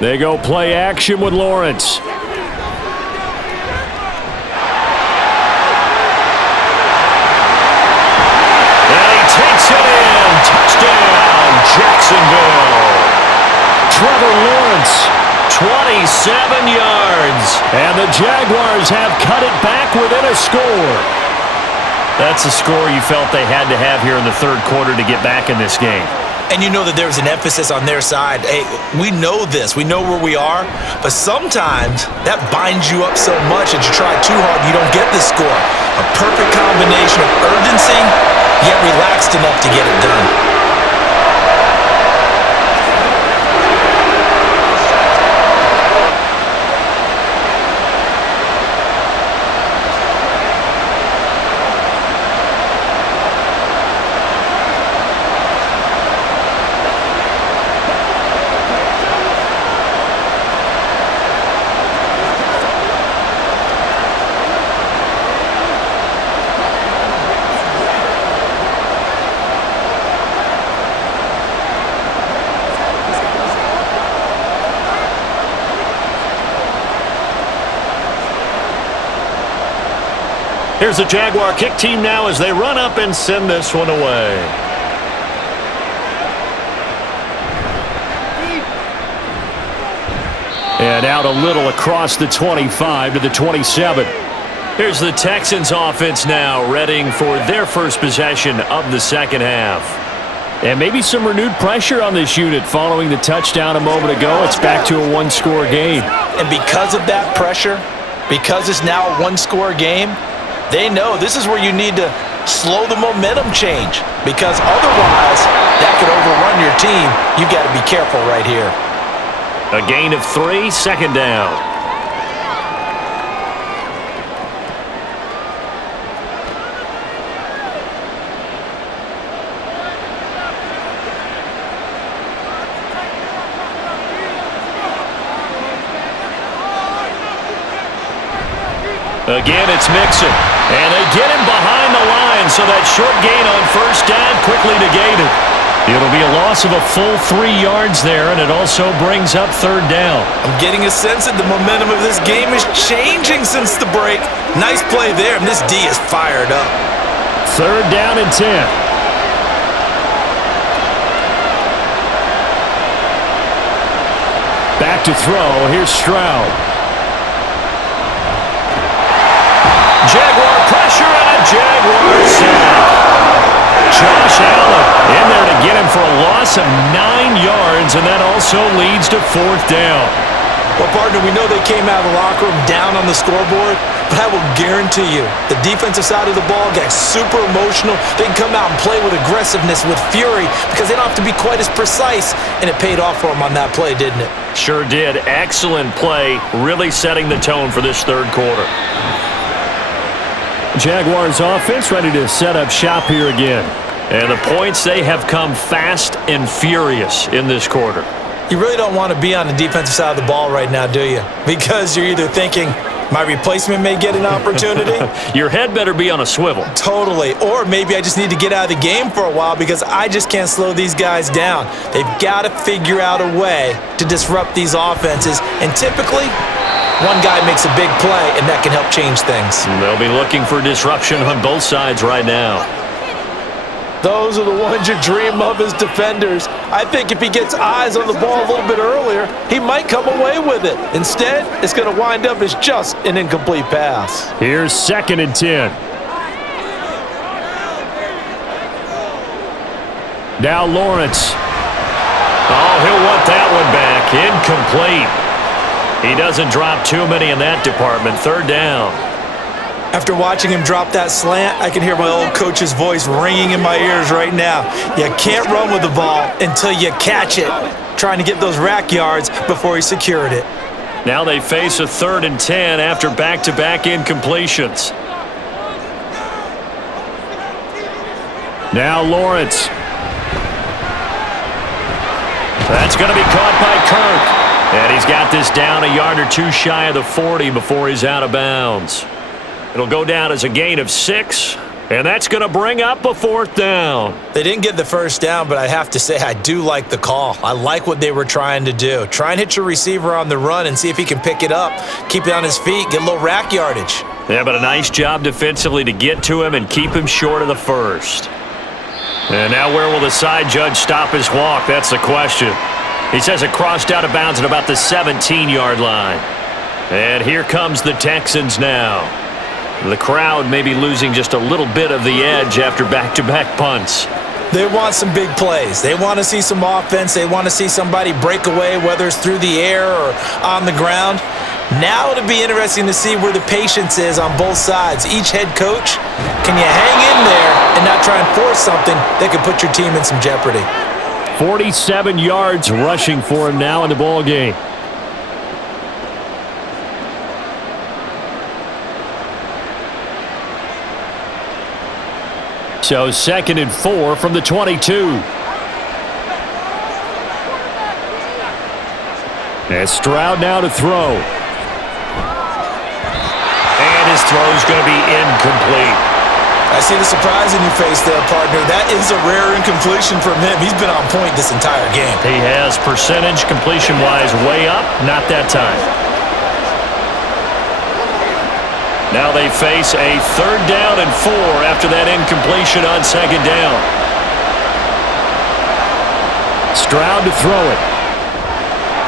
They go play action with Lawrence. And he takes it in. Touchdown, Jacksonville. Trevor Lawrence, 27 yards. And the Jaguars have cut it back within a score. That's a score you felt they had to have here in the third quarter to get back in this game. And you know that there's an emphasis on their side. Hey, we know this. We know where we are. But sometimes that binds you up so much that you try too hard, you don't get the score. A perfect combination of urgency, yet relaxed enough to get it done. Here's the Jaguar kick team now as they run up and send this one away. And out a little across the 25 to the 27. Here's the Texans offense now, readying for their first possession of the second half. And maybe some renewed pressure on this unit following the touchdown a moment ago. It's back to a one-score game. And because of that pressure, because it's now a one-score game, they know this is where you need to slow the momentum change, because otherwise that could overrun your team. You've got to be careful right here. A gain of 3, second down. Again, it's Mixon. And they get him behind the line, so that short gain on first down quickly negated. It'll be a loss of a full 3 yards there, and it also brings up third down. I'm getting a sense that the momentum of this game is changing since the break. Nice play there, and this D is fired up. Third down and 10. Back to throw. Here's Stroud. Jaguar pressure and a Jaguar sack. Josh Allen in there to get him for a loss of 9 yards, and that also leads to fourth down. Well, partner, we know they came out of the locker room down on the scoreboard, but I will guarantee you the defensive side of the ball got super emotional. They can come out and play with aggressiveness, with fury, because they don't have to be quite as precise, and it paid off for them on that play, didn't it? Sure did. Excellent play, really setting the tone for this third quarter. Jaguars offense ready to set up shop here again. And the points, they have come fast and furious in this quarter. You really don't want to be on the defensive side of the ball right now, do you? Because you're either thinking, my replacement may get an opportunity. Your head better be on a swivel. Totally. Or maybe I just need to get out of the game for a while because I just can't slow these guys down. They've got to figure out a way to disrupt these offenses. And typically, one guy makes a big play, and that can help change things. They'll be looking for disruption on both sides right now. Those are the ones you dream of as defenders. I think if he gets eyes on the ball a little bit earlier, he might come away with it. Instead, it's going to wind up as just an incomplete pass. Here's second and 10. Now Lawrence. Oh, he'll want that one back. Incomplete. He doesn't drop too many in that department. Third down. After watching him drop that slant, I can hear my old coach's voice ringing in my ears right now. You can't run with the ball until you catch it. Trying to get those rack yards before he secured it. Now they face a 3rd and 10 after back-to-back incompletions. Now Lawrence. That's going to be caught by Kirk. And he's got this down a yard or two shy of the 40 before he's out of bounds. It'll go down as a gain of 6, And that's going to bring up a 4th down. They didn't get the first down, but I have to say I do like the call. I like what they were trying to do. Try and hit your receiver on the run and see if he can pick it up, keep it on his feet, get a little rack yardage. Yeah, but a nice job defensively to get to him and keep him short of the first. And now where will the side judge stop his walk? That's the question. He says it crossed out of bounds at about the 17-yard line. And here comes the Texans now. The crowd may be losing just a little bit of the edge after back-to-back punts. They want some big plays. They want to see some offense. They want to see somebody break away, whether it's through the air or on the ground. Now it'll be interesting to see where the patience is on both sides. Each head coach, can you hang in there and not try and force something that could put your team in some jeopardy? 47 yards rushing for him now in the ball game. So 2nd and 4 from the 22. And Stroud now to throw. And his throw's going to be incomplete. I see the surprise in your face there, partner. That is a rare incompletion from him. He's been on point this entire game. He has percentage completion-wise way up. Not that time. Now they face a 3rd down and 4 after that incompletion on 2nd down. Stroud to throw it.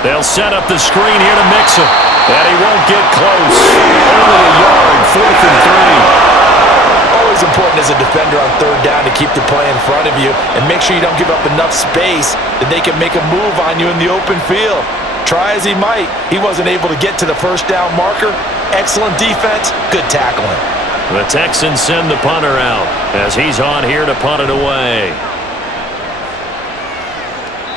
They'll set up the screen here to mix it. And he won't get close. Only a yard, 4th and 3. Always important as a defender on 3rd down to keep the play in front of you and make sure you don't give up enough space that they can make a move on you in the open field. Try as he might, he wasn't able to get to the 1st down marker. Excellent defense, good tackling. The Texans send the punter out as he's on here to punt it away.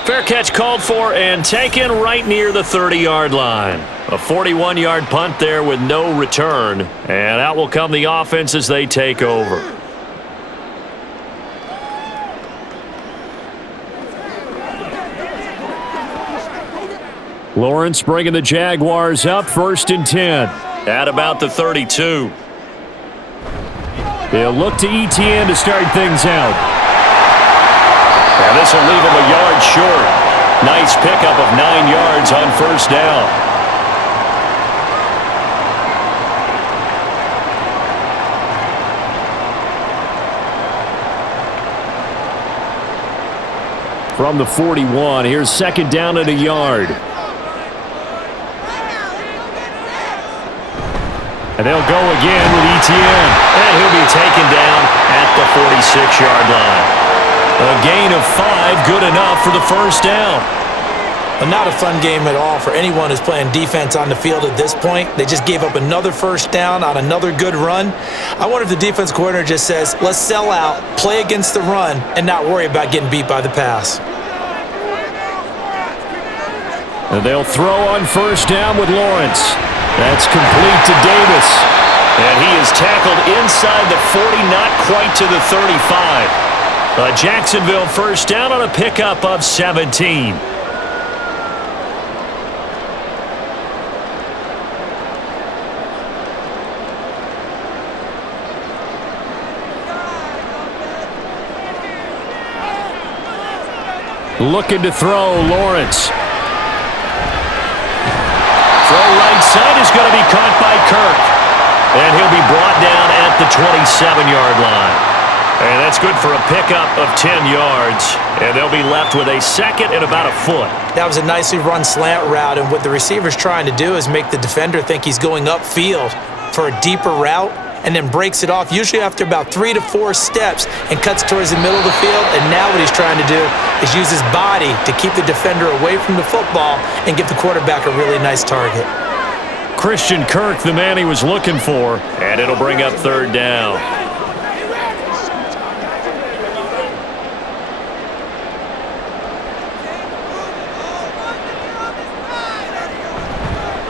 Fair catch called for and taken right near the 30-yard line. A 41-yard punt there with no return. And out will come the offense as they take over. Lawrence bringing the Jaguars up 1st and 10 at about the 32. They'll look to ETN to start things out. And this will leave him a yard short. Nice pickup of 9 yards on 1st down. From the 41, here's 2nd down and a yard. And they'll go again with ETN. And he'll be taken down at the 46-yard line. A gain of 5, good enough for the 1st down. But not a fun game at all for anyone who's playing defense on the field at this point. They just gave up another 1st down on another good run. I wonder if the defense coordinator just says, let's sell out, play against the run, and not worry about getting beat by the pass. And they'll throw on 1st down with Lawrence. That's complete to Davis. And he is tackled inside the 40, not quite to the 35. A Jacksonville 1st down on a pickup of 17. Looking to throw, Lawrence. Throw right side is going to be caught by Kirk. And he'll be brought down at the 27-yard line. And that's good for a pickup of 10 yards. And they'll be left with a 2nd and about a foot. That was a nicely run slant route, and what the receiver's trying to do is make the defender think he's going upfield for a deeper route, and then breaks it off, usually after about 3 to 4 steps, and cuts towards the middle of the field. And now what he's trying to do is use his body to keep the defender away from the football and give the quarterback a really nice target. Christian Kirk, the man he was looking for, and it'll bring up 3rd down.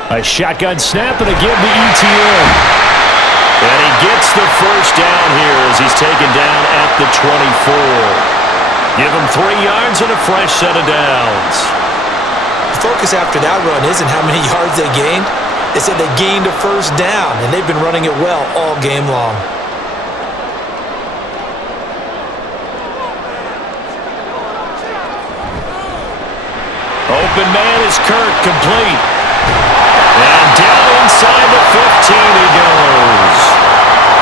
A shotgun snap and a give to ETN. And he gets the 1st down here as he's taken down at the 24. Give him 3 yards and a fresh set of downs. The focus after that run isn't how many yards they gained. They said they gained a 1st down, and they've been running it well all game long. open man is Kirk, complete. And down inside the 15 he goes.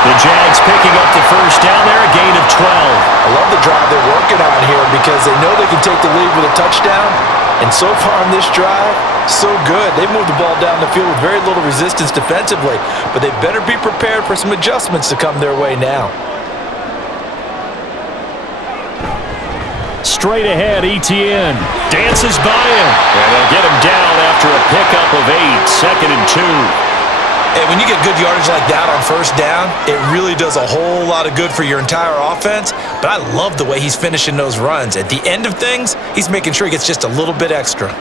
The Jags picking up the first down there, a gain of 12. I love the drive they're working on here because they know they can take the lead with a touchdown. And so far on this drive, so good. They've moved the ball down the field with very little resistance defensively, but they better be prepared for some adjustments to come their way now. Straight ahead, Etienne dances by him, and they'll get him down after a pickup of 8, 2nd and 2. Hey, when you get good yardage like that on first down, it really does a whole lot of good for your entire offense. But I love the way he's finishing those runs. At the end of things, he's making sure he gets just a little bit extra.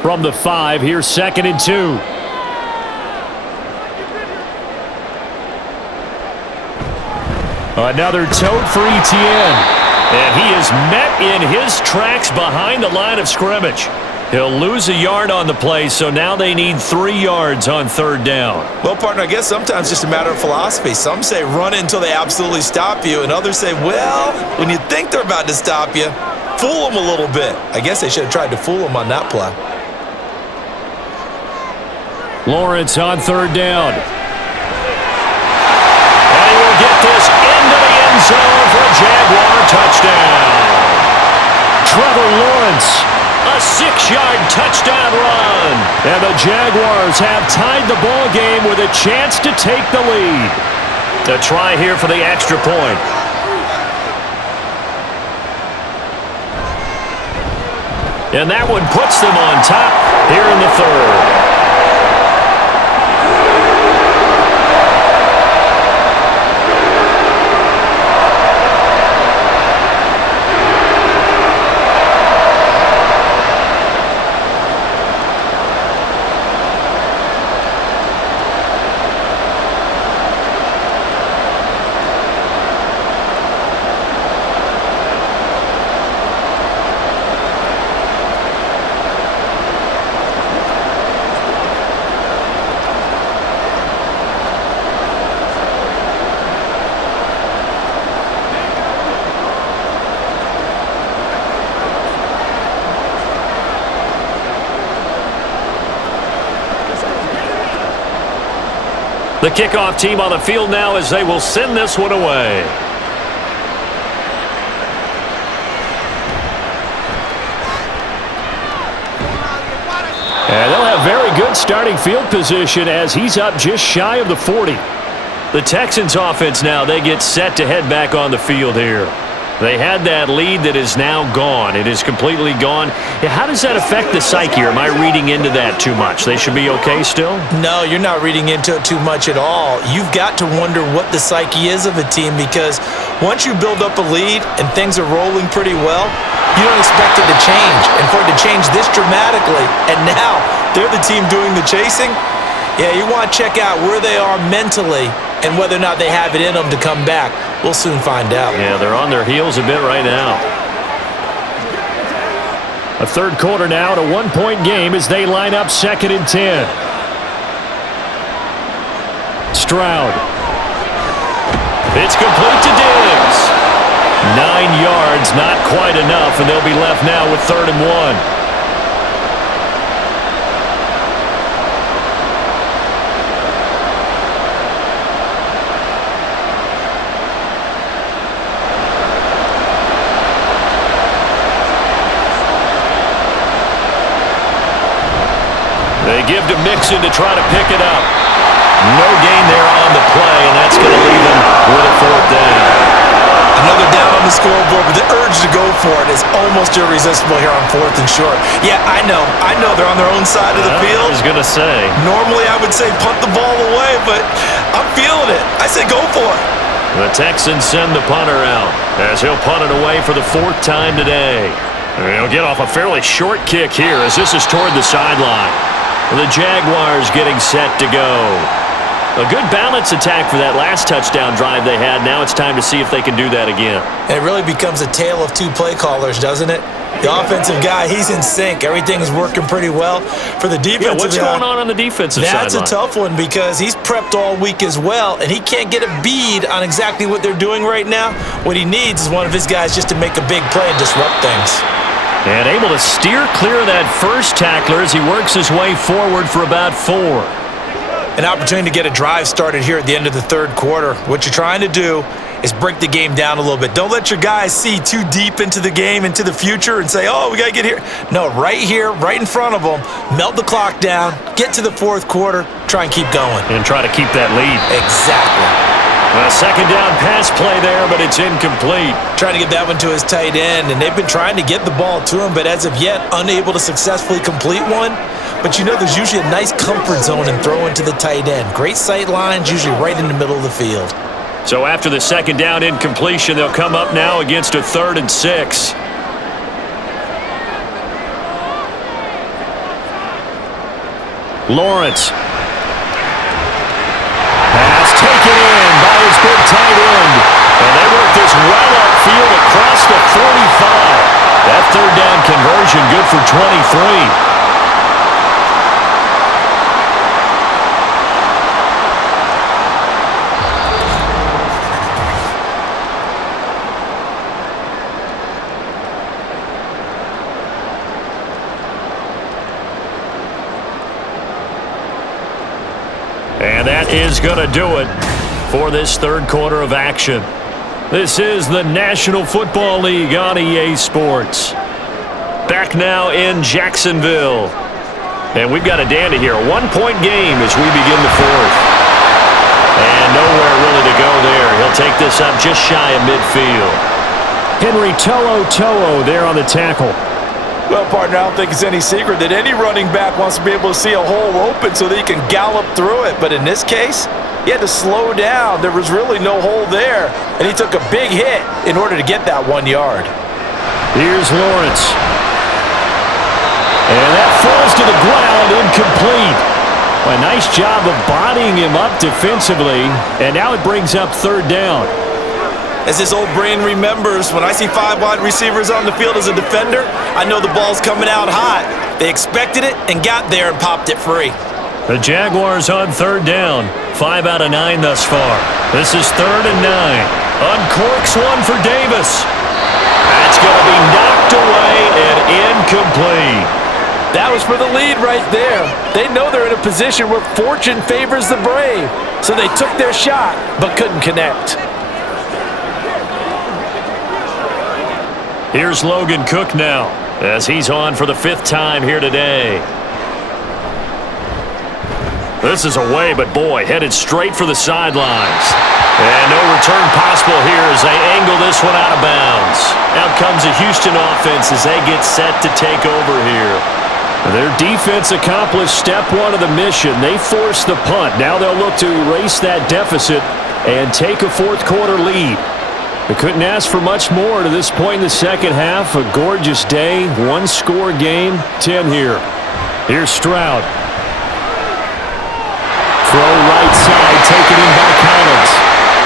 From the 5, here's 2nd and 2. Another tote for Etienne. And he is met in his tracks behind the line of scrimmage. He'll lose a yard on the play, so now they need 3 yards on 3rd down. Well, partner, I guess sometimes it's just a matter of philosophy. Some say run it until they absolutely stop you, and others say, well, when you think they're about to stop you, fool them a little bit. I guess they should have tried to fool them on that play. Lawrence on 3rd down. And he will get this into the end zone for a Jaguar touchdown. Trevor Lawrence, a 6-yard touchdown run. And the Jaguars have tied the ball game with a chance to take the lead. A try here for the extra point. And that one puts them on top here in the 3rd. The kickoff team on the field now as they will send this one away. And they'll have very good starting field position as he's up just shy of the 40. The Texans offense now, they get set to head back on the field here. They had that lead that is now gone. It is completely gone. How does that affect the psyche? Or am I reading into that too much? They should be okay still? No, you're not reading into it too much at all. You've got to wonder what the psyche is of a team because once you build up a lead and things are rolling pretty well, you don't expect it to change. And for it to change this dramatically, and now they're the team doing the chasing, yeah, you want to check out where they are mentally and whether or not they have it in them to come back. We'll soon find out. Yeah, they're on their heels a bit right now. A 3rd quarter now at a 1-point game as they line up 2nd and 10. Stroud. It's complete to Diggs. 9 yards, not quite enough, and they'll be left now with 3rd and 1. They give to Mixon to try to pick it up. No gain there on the play, and that's going to leave them with a 4th down. Another down on the scoreboard, but the urge to go for it is almost irresistible here on 4th and short. Yeah, I know they're on their own side of the field. I was going to say. Normally I would say punt the ball away, but I'm feeling it. I say go for it. The Texans send the punter out as he'll punt it away for the 4th time today. He'll get off a fairly short kick here as this is toward the sideline. The Jaguars getting set to go. A good balance attack for that last touchdown drive they had. Now it's time to see if they can do that again. And it really becomes a tale of 2 play callers, doesn't it? The offensive guy, he's in sync. Everything's working pretty well. For the defensive what's going on the defensive side? That's a tough one because he's prepped all week as well, and he can't get a bead on exactly what they're doing right now. What he needs is one of his guys just to make a big play and disrupt things. And able to steer clear of that first tackler as he works his way forward for about 4. An opportunity to get a drive started here at the end of the third quarter. What you're trying to do is break the game down a little bit. Don't let your guys see too deep into the game, into the future, and say, oh, we got to get here. No, right here, right in front of them, melt the clock down, get to the fourth quarter, try and keep going. And try to keep that lead. Exactly. A second down pass play there, but it's incomplete. Trying to get that one to his tight end, and they've been trying to get the ball to him, but as of yet, unable to successfully complete one. But you know there's usually a nice comfort zone in throwing to the tight end. Great sight lines, usually right in the middle of the field. So after the second down incompletion, they'll come up now against a 3rd and 6. Lawrence. Pass taken in by his big tight end. And they work this well upfield across the 45. That third down conversion good for 23. And that is going to do it for this third quarter of action. This is the National Football League on EA Sports. Back now in Jacksonville. And we've got a dandy here. A 1-point game as we begin the fourth. And nowhere really to go there. He'll take this up just shy of midfield. Henry To'o there on the tackle. Well, partner, I don't think it's any secret that any running back wants to be able to see a hole open so that he can gallop through it. But in this case, he had to slow down. There was really no hole there, and he took a big hit in order to get that 1 yard. Here's Lawrence. And that falls to the ground, incomplete. A nice job of bodying him up defensively, and now it brings up 3rd down. As this old brain remembers, when I see 5 wide receivers on the field as a defender, I know the ball's coming out hot. They expected it and got there and popped it free. The Jaguars on 3rd down. 5 out of 9 thus far. This is 3rd and 9. Uncorks one for Davis. That's going to be knocked away and incomplete. That was for the lead right there. They know they're in a position where fortune favors the brave. So they took their shot, but couldn't connect. Here's Logan Cook now, as he's on for the 5th time here today. This is away, but boy, headed straight for the sidelines. And no return possible here as they angle this one out of bounds. Out comes the Houston offense as they get set to take over here. Their defense accomplished step 1 of the mission. They forced the punt. Now they'll look to erase that deficit and take a 4th quarter lead. They couldn't ask for much more to this point in the second half. A gorgeous day, 1-score game, 10 here. Here's Stroud. Throw right side, taken in by Collins.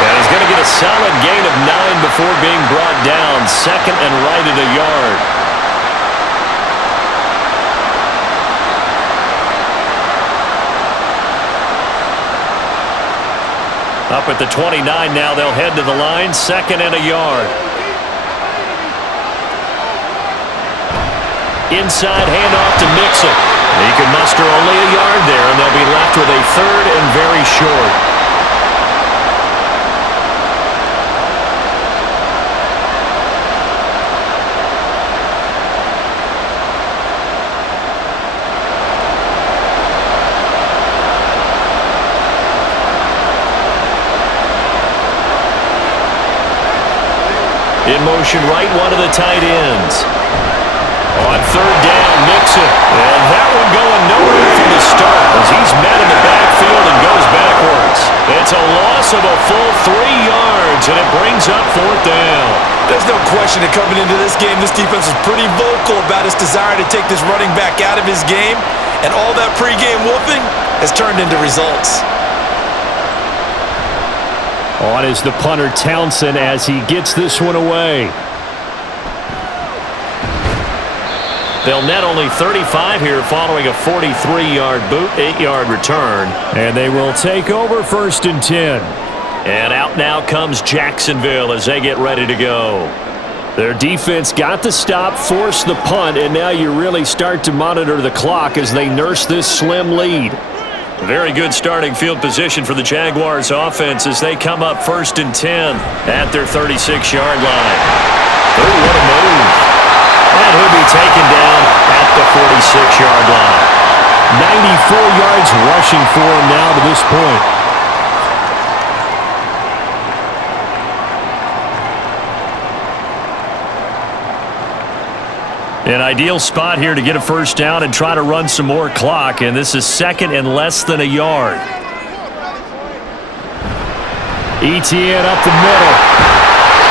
And he's going to get a solid gain of 9 before being brought down. 2nd and right at a yard. Up at the 29 now, they'll head to the line, 2nd and a yard. Inside handoff to Mixon. He can muster only a yard there, and they'll be left with a 3rd and very short. In motion right, one of the tight ends. On 3rd down, Mixon. And that one going nowhere from the start as he's met in the backfield and goes backwards. It's a loss of a full 3 yards, and it brings up 4th down. There's no question that coming into this game, this defense is pretty vocal about its desire to take this running back out of his game, and all that pregame woofing has turned into results. On is the punter Townsend as he gets this one away. They'll net only 35 here following a 43-yard boot, 8-yard return. And they will take over 1st and 10. And out now comes Jacksonville as they get ready to go. Their defense got the stop, forced the punt, and now you really start to monitor the clock as they nurse this slim lead. Very good starting field position for the Jaguars offense as they come up 1st and 10 at their 36-yard line. Oh, what a move. And he'll be taken down at the 46-yard line. 94 yards rushing for him now to this point. An ideal spot here to get a first down and try to run some more clock, and this is 2nd and less than a yard. ETN up the middle.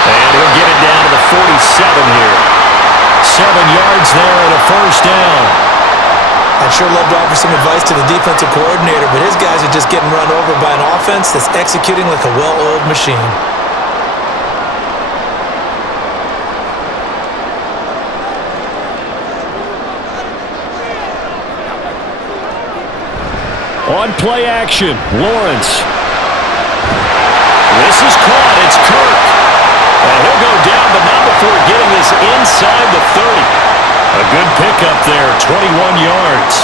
And he'll get it down to the 47 here. 7 yards there and a first down. I'd sure love to offer some advice to the defensive coordinator, but his guys are just getting run over by an offense that's executing like a well-oiled machine. On play action, Lawrence. This is caught. It's Kirk. And he'll go down, but not before getting this inside the 30. A good pickup there, 21 yards.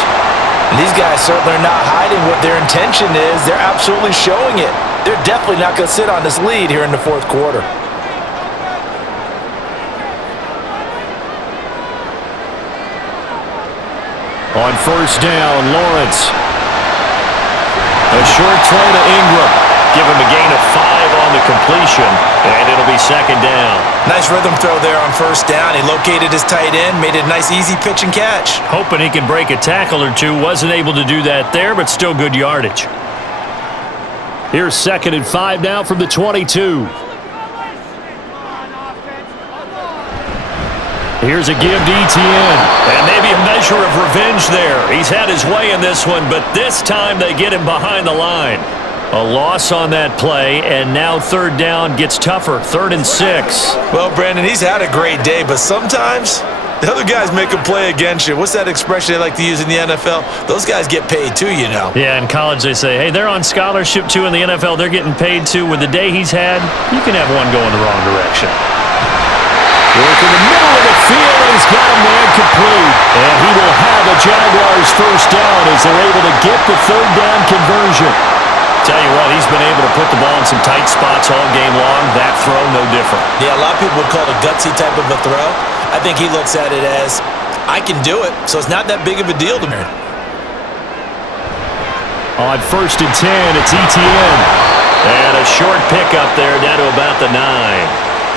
And these guys certainly are not hiding what their intention is. They're absolutely showing it. They're definitely not going to sit on this lead here in the 4th quarter. On first down, Lawrence. A short throw to Ingram. Give him a gain of 5 on the completion, and it'll be 2nd down. Nice rhythm throw there on first down. He located his tight end, made it a nice easy pitch and catch. Hoping he can break a tackle or two. Wasn't able to do that there, but still good yardage. Here's 2nd and 5 now from the 22. Here's a give to ETN. And maybe a measure of revenge there. He's had his way in this one, but this time they get him behind the line. A loss on that play, and now 3rd down gets tougher. 3rd and 6. Well, Brandon, he's had a great day, but sometimes the other guys make a play against you. What's that expression they like to use in the NFL? Those guys get paid too, you know. Yeah, in college they say, hey, they're on scholarship too. In the NFL, they're getting paid too. With the day he's had, you can have one going the wrong direction. Work in the middle of the field, and he's got him there complete. And he will have a Jaguars first down as they're able to get the 3rd down conversion. Tell you what, he's been able to put the ball in some tight spots all game long. That throw, no different. Yeah, a lot of people would call it a gutsy type of a throw. I think he looks at it as, I can do it, so it's not that big of a deal to me. On 1st and 10, it's ETN. And a short pickup there down to about the 9.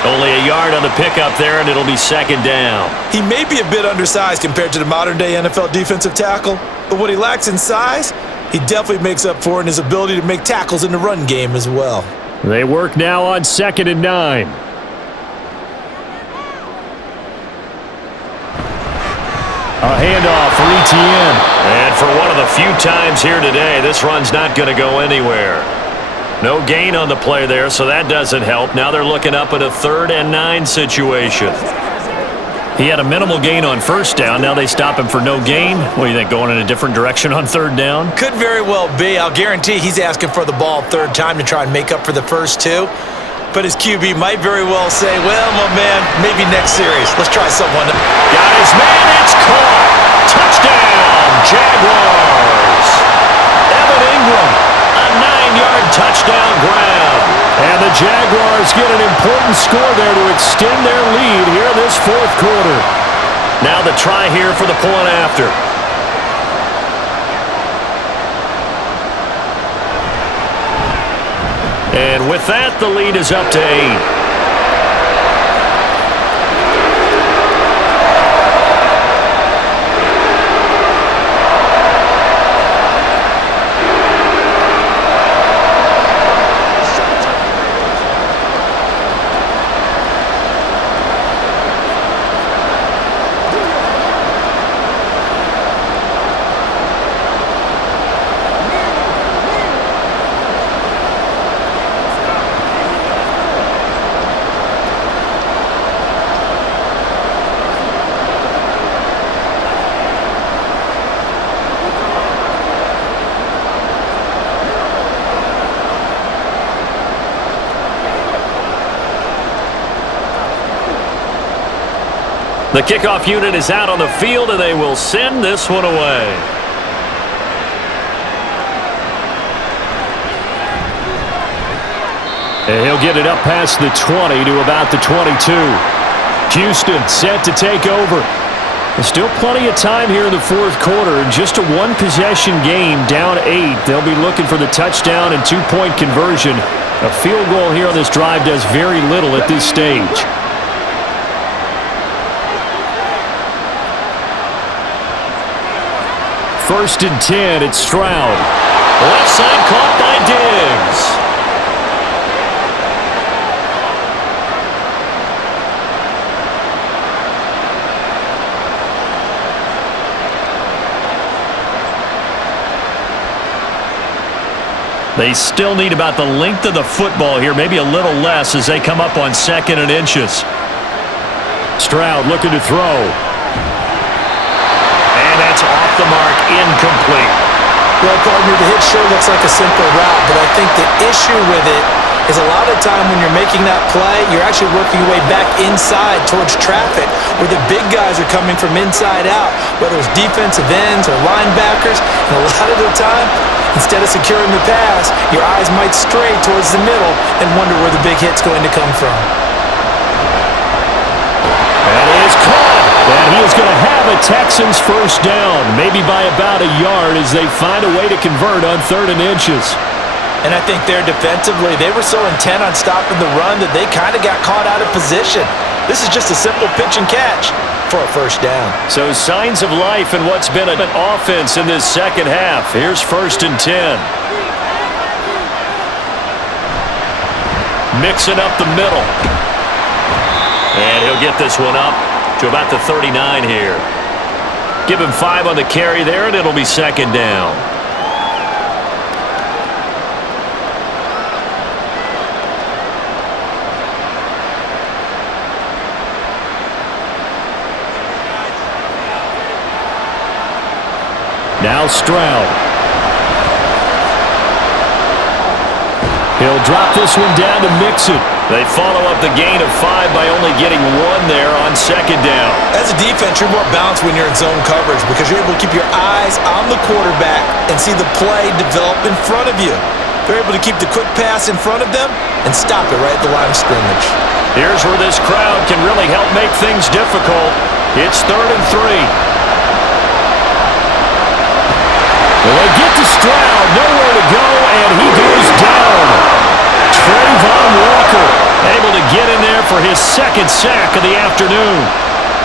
Only a yard on the pickup there, and it'll be 2nd down. He may be a bit undersized compared to the modern-day NFL defensive tackle, but what he lacks in size, he definitely makes up for in his ability to make tackles in the run game as well. They work now on 2nd and 9. A handoff for ETN. And for one of the few times here today, this run's not going to go anywhere. No gain on the play there, so that doesn't help. Now they're looking up at a 3rd and 9 situation. He had a minimal gain on first down. Now they stop him for no gain. What do you think, going in a different direction on 3rd down? Could very well be. I'll guarantee he's asking for the ball 3rd time to try and make up for the first 2. But his QB might very well say, well, my man, maybe next series. Let's try someone. Got his man. It's caught. Touchdown, Jaguars. Evan Ingram, a 9-yard touchdown grab. And the Jaguars get an important score there to extend their lead here in this 4th quarter. Now the try here for the point after. And with that, the lead is up to 8. The kickoff unit is out on the field, and they will send this one away. And he'll get it up past the 20 to about the 22. Houston set to take over. There's still plenty of time here in the fourth quarter. Just a one-possession game, down 8. They'll be looking for the touchdown and two-point conversion. A field goal here on this drive does very little at this stage. First and 10, it's Stroud. Left side caught by Diggs. They still need about the length of the football here, maybe a little less as they come up on 2nd and inches. Stroud looking to throw. And that's off the mark, incomplete. Well, partner, the hit sure looks like a simple route, but I think the issue with it is a lot of time when you're making that play, you're actually working your way back inside towards traffic where the big guys are coming from inside out, whether it's defensive ends or linebackers. And a lot of the time, instead of securing the pass, your eyes might stray towards the middle and wonder where the big hit's going to come from. That is caught. And he is going to have a Texans first down, maybe by about a yard as they find a way to convert on 3rd and inches. And I think there defensively, they were so intent on stopping the run that they kind of got caught out of position. This is just a simple pitch and catch for a first down. So signs of life in what's been an offense in this second half. Here's 1st and 10. Mixing up the middle. And he'll get this one up to about the 39 here. Give him 5 on the carry there, and it'll be 2nd down. Now Stroud. He'll drop this one down to Mixon. They follow up the gain of 5 by only getting 1 there on 2nd down. As a defense, you're more balanced when you're in zone coverage because you're able to keep your eyes on the quarterback and see the play develop in front of you. They're able to keep the quick pass in front of them and stop it right at the line of scrimmage. Here's where this crowd can really help make things difficult. It's 3rd and 3. Well, they get to Stroud, nowhere to go, and he goes down. Trayvon Walker able to get in there for his 2nd sack of the afternoon.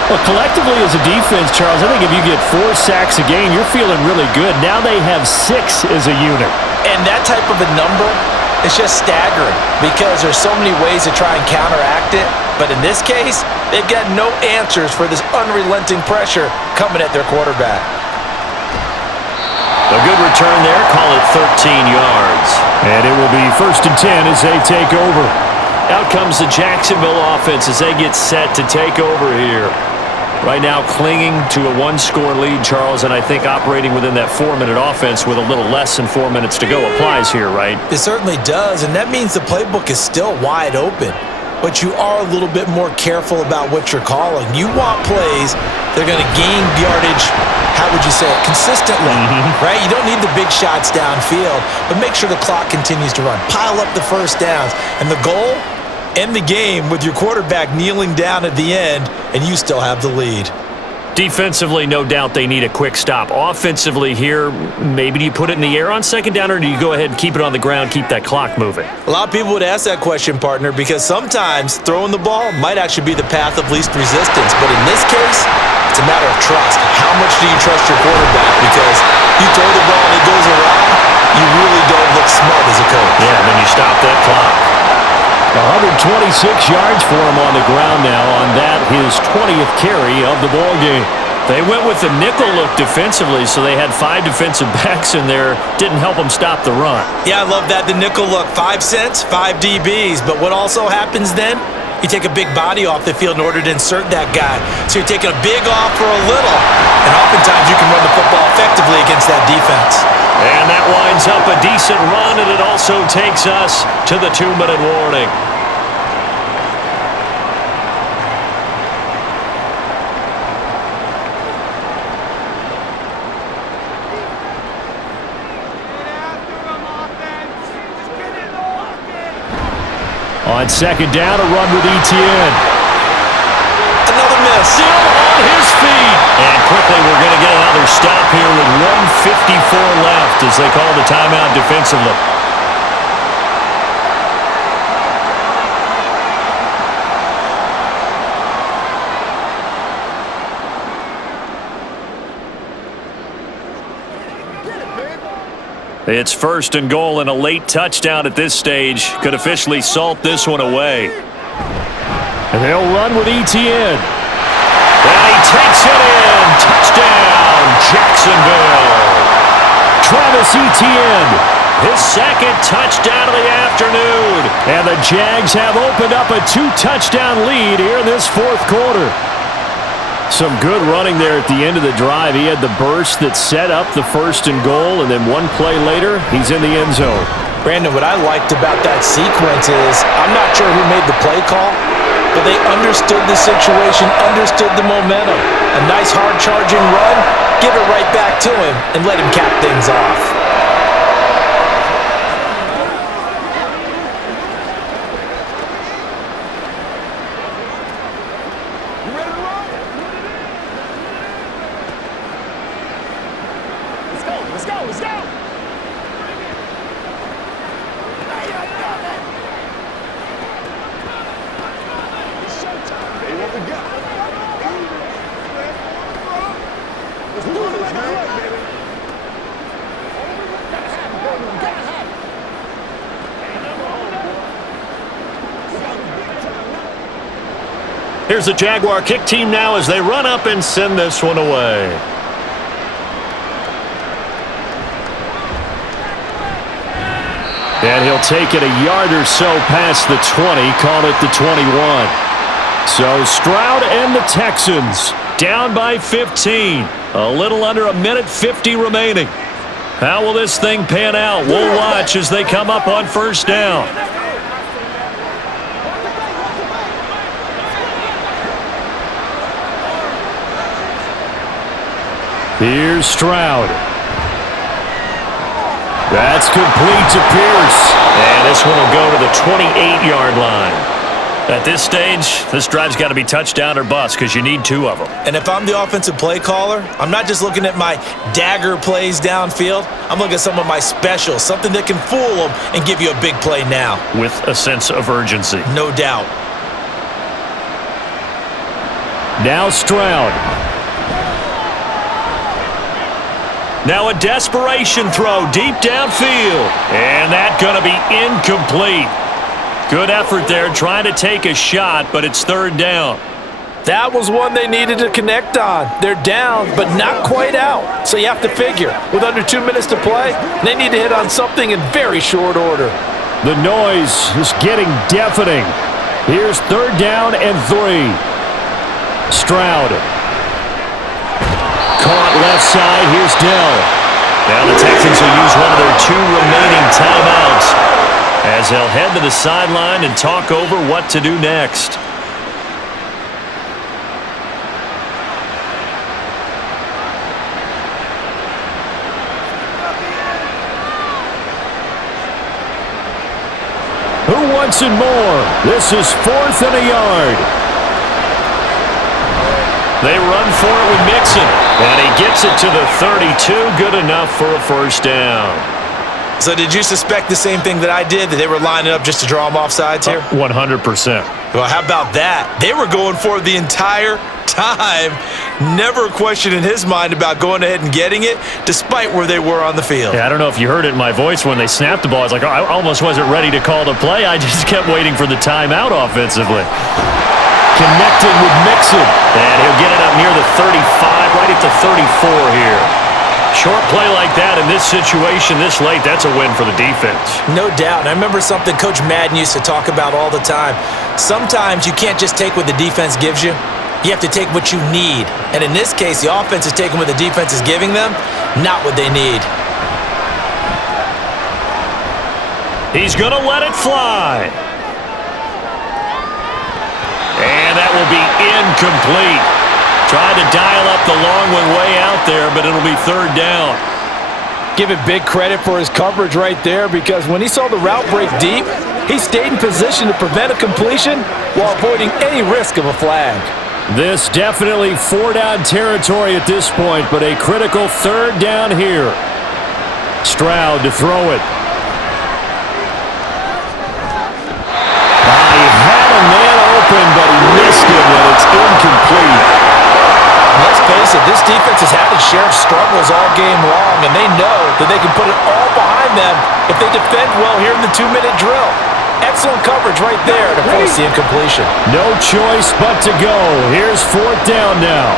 Well, collectively as a defense, Charles, I think if you get 4 sacks a game, you're feeling really good. Now they have 6 as a unit. And that type of a number is just staggering because there's so many ways to try and counteract it. But in this case, they've got no answers for this unrelenting pressure coming at their quarterback. A good return there. Call it 13 yards. And it will be 1st and 10 as they take over. Out comes the Jacksonville offense as they get set to take over here. Right now clinging to a 1-score lead, Charles, and I think operating within that 4-minute offense with a little less than 4 minutes to go applies here, right? It certainly does, and that means the playbook is still wide open. But you are a little bit more careful about what you're calling. You want plays that are going to gain yardage, how would you say it, consistently, right? You don't need the big shots downfield, but make sure the clock continues to run. Pile up the first downs. And the goal, end the game with your quarterback kneeling down at the end, and you still have the lead. Defensively, no doubt they need a quick stop. Offensively here, maybe do you put it in the air on 2nd down, or do you go ahead and keep it on the ground, keep that clock moving? A lot of people would ask that question, partner, because sometimes throwing the ball might actually be the path of least resistance. But in this case, it's a matter of trust. How much do you trust your quarterback? Because you throw the ball and it goes awry, you really don't look smart as a coach. Yeah, and then you stop that clock. 126 yards for him on the ground now on that, his 20th carry of the ball game. They went with the nickel look defensively, so they had 5 defensive backs in there. Didn't help them stop the run. Yeah, I love that, the nickel look. 5 cents, 5 DBs. But what also happens then? You take a big body off the field in order to insert that guy. So you're taking a big off for a little. And oftentimes you can run the football effectively against that defense. And that winds up a decent run, and it also takes us to the 2-minute warning. On second down, a run with Etienne. Another miss. Still on his feet. And quickly, we're going to get another stop here with 1:54 left as they call the timeout defensively. It's first and goal, and a late touchdown at this stage could officially salt this one away. And they'll run with Etienne. And he takes it in. Touchdown, Jacksonville. Travis Etienne. His second touchdown of the afternoon. And the Jags have opened up a 2-touchdown lead here in this fourth quarter. Some good running there at the end of the drive. He had the burst that set up the first and goal, and then one play later, he's in the end zone. Brandon, what I liked about that sequence is I'm not sure who made the play call, but they understood the situation, understood the momentum. A nice hard-charging run, give it right back to him, and let him cap things off. Here's the Jaguar kick team now as they run up and send this one away. And he'll take it a yard or so past the 20, call it the 21. So Stroud and the Texans down by 15. A little under a minute 50 remaining. How will this thing pan out? We'll watch as they come up on first down. Here's Stroud. That's complete to Pierce. And this one will go to the 28-yard line. At this stage, this drive's got to be touchdown or bust because you need two of them. And if I'm the offensive play caller, I'm not just looking at my dagger plays downfield. I'm looking at some of my specials, something that can fool them and give you a big play now. With a sense of urgency. No doubt. Now Stroud. Now a desperation throw deep downfield. And that's going to be incomplete. Good effort there trying to take a shot, but it's third down. That was one they needed to connect on. They're down, but not quite out. So you have to figure, with under 2 minutes to play, they need to hit on something in very short order. The noise is getting deafening. Here's third down and 3. Stroud. Caught left side. Here's Dell. Now the Texans will use one of their 2 remaining timeouts as they'll head to the sideline and talk over what to do next. Who wants it more? This is 4th and a yard. They run for it with Mixon, and he gets it to the 32. Good enough for a first down. So did you suspect the same thing that I did, that they were lining up just to draw them off sides here? 100%. Well, how about that? They were going for it the entire time. Never a question in his mind about going ahead and getting it, despite where they were on the field. Yeah, I don't know if you heard it in my voice when they snapped the ball. I was like, I almost wasn't ready to call the play. I just kept waiting for the timeout offensively. Connected with Mixon. And he'll get it up near the 35, right at the 34 here. Short play like that in this situation this late, that's a win for the defense. No doubt. And I remember something Coach Madden used to talk about all the time. Sometimes you can't just take what the defense gives you. You have to take what you need. And in this case, the offense is taking what the defense is giving them, not what they need. He's going to let it fly. And that will be incomplete. Tried to dial up the long one way out there, but it'll be third down. Give it big credit for his coverage right there, because when he saw the route break deep, He stayed in position to prevent a completion while avoiding any risk of a flag. This definitely 4-down territory at this point, but a critical 3rd down here. Stroud to throw it. He had a man open, but he missed him, and it's incomplete. Let's face it, this defense has had its share of struggles all game long, and they know that they can put it all behind them if they defend well here in the 2-minute drill. Excellent coverage right there to force the incompletion. No choice but to go. Here's 4th down now.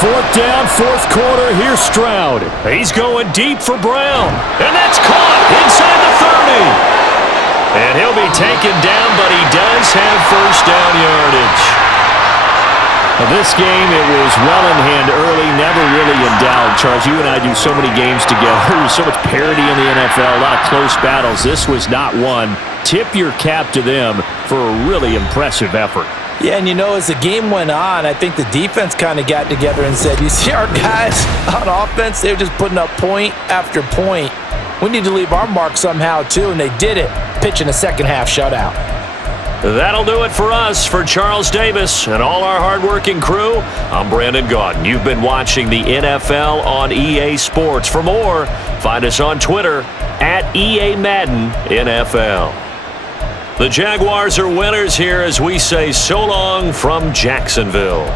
4th down, 4th quarter. Here's Stroud. He's going deep for Brown. And that's caught inside the 30. And he'll be taken down, but he does have 1st down yardage. This game, it was well in hand early, never really in doubt. Charles, you and I do so many games together. There's so much parity in the NFL, a lot of close battles. This was not one. Tip your cap to them for a really impressive effort. Yeah, and you know, as the game went on, I think the defense kind of got together and said, you see our guys on offense, they were just putting up point after point. We need to leave our mark somehow, too, and they did it, pitching a second-half shutout. That'll do it for us. For Charles Davis and all our hardworking crew, I'm Brandon Gaudin. You've been watching the NFL on EA Sports. For more, find us on Twitter at EA Madden NFL. The Jaguars are winners here as we say so long from Jacksonville.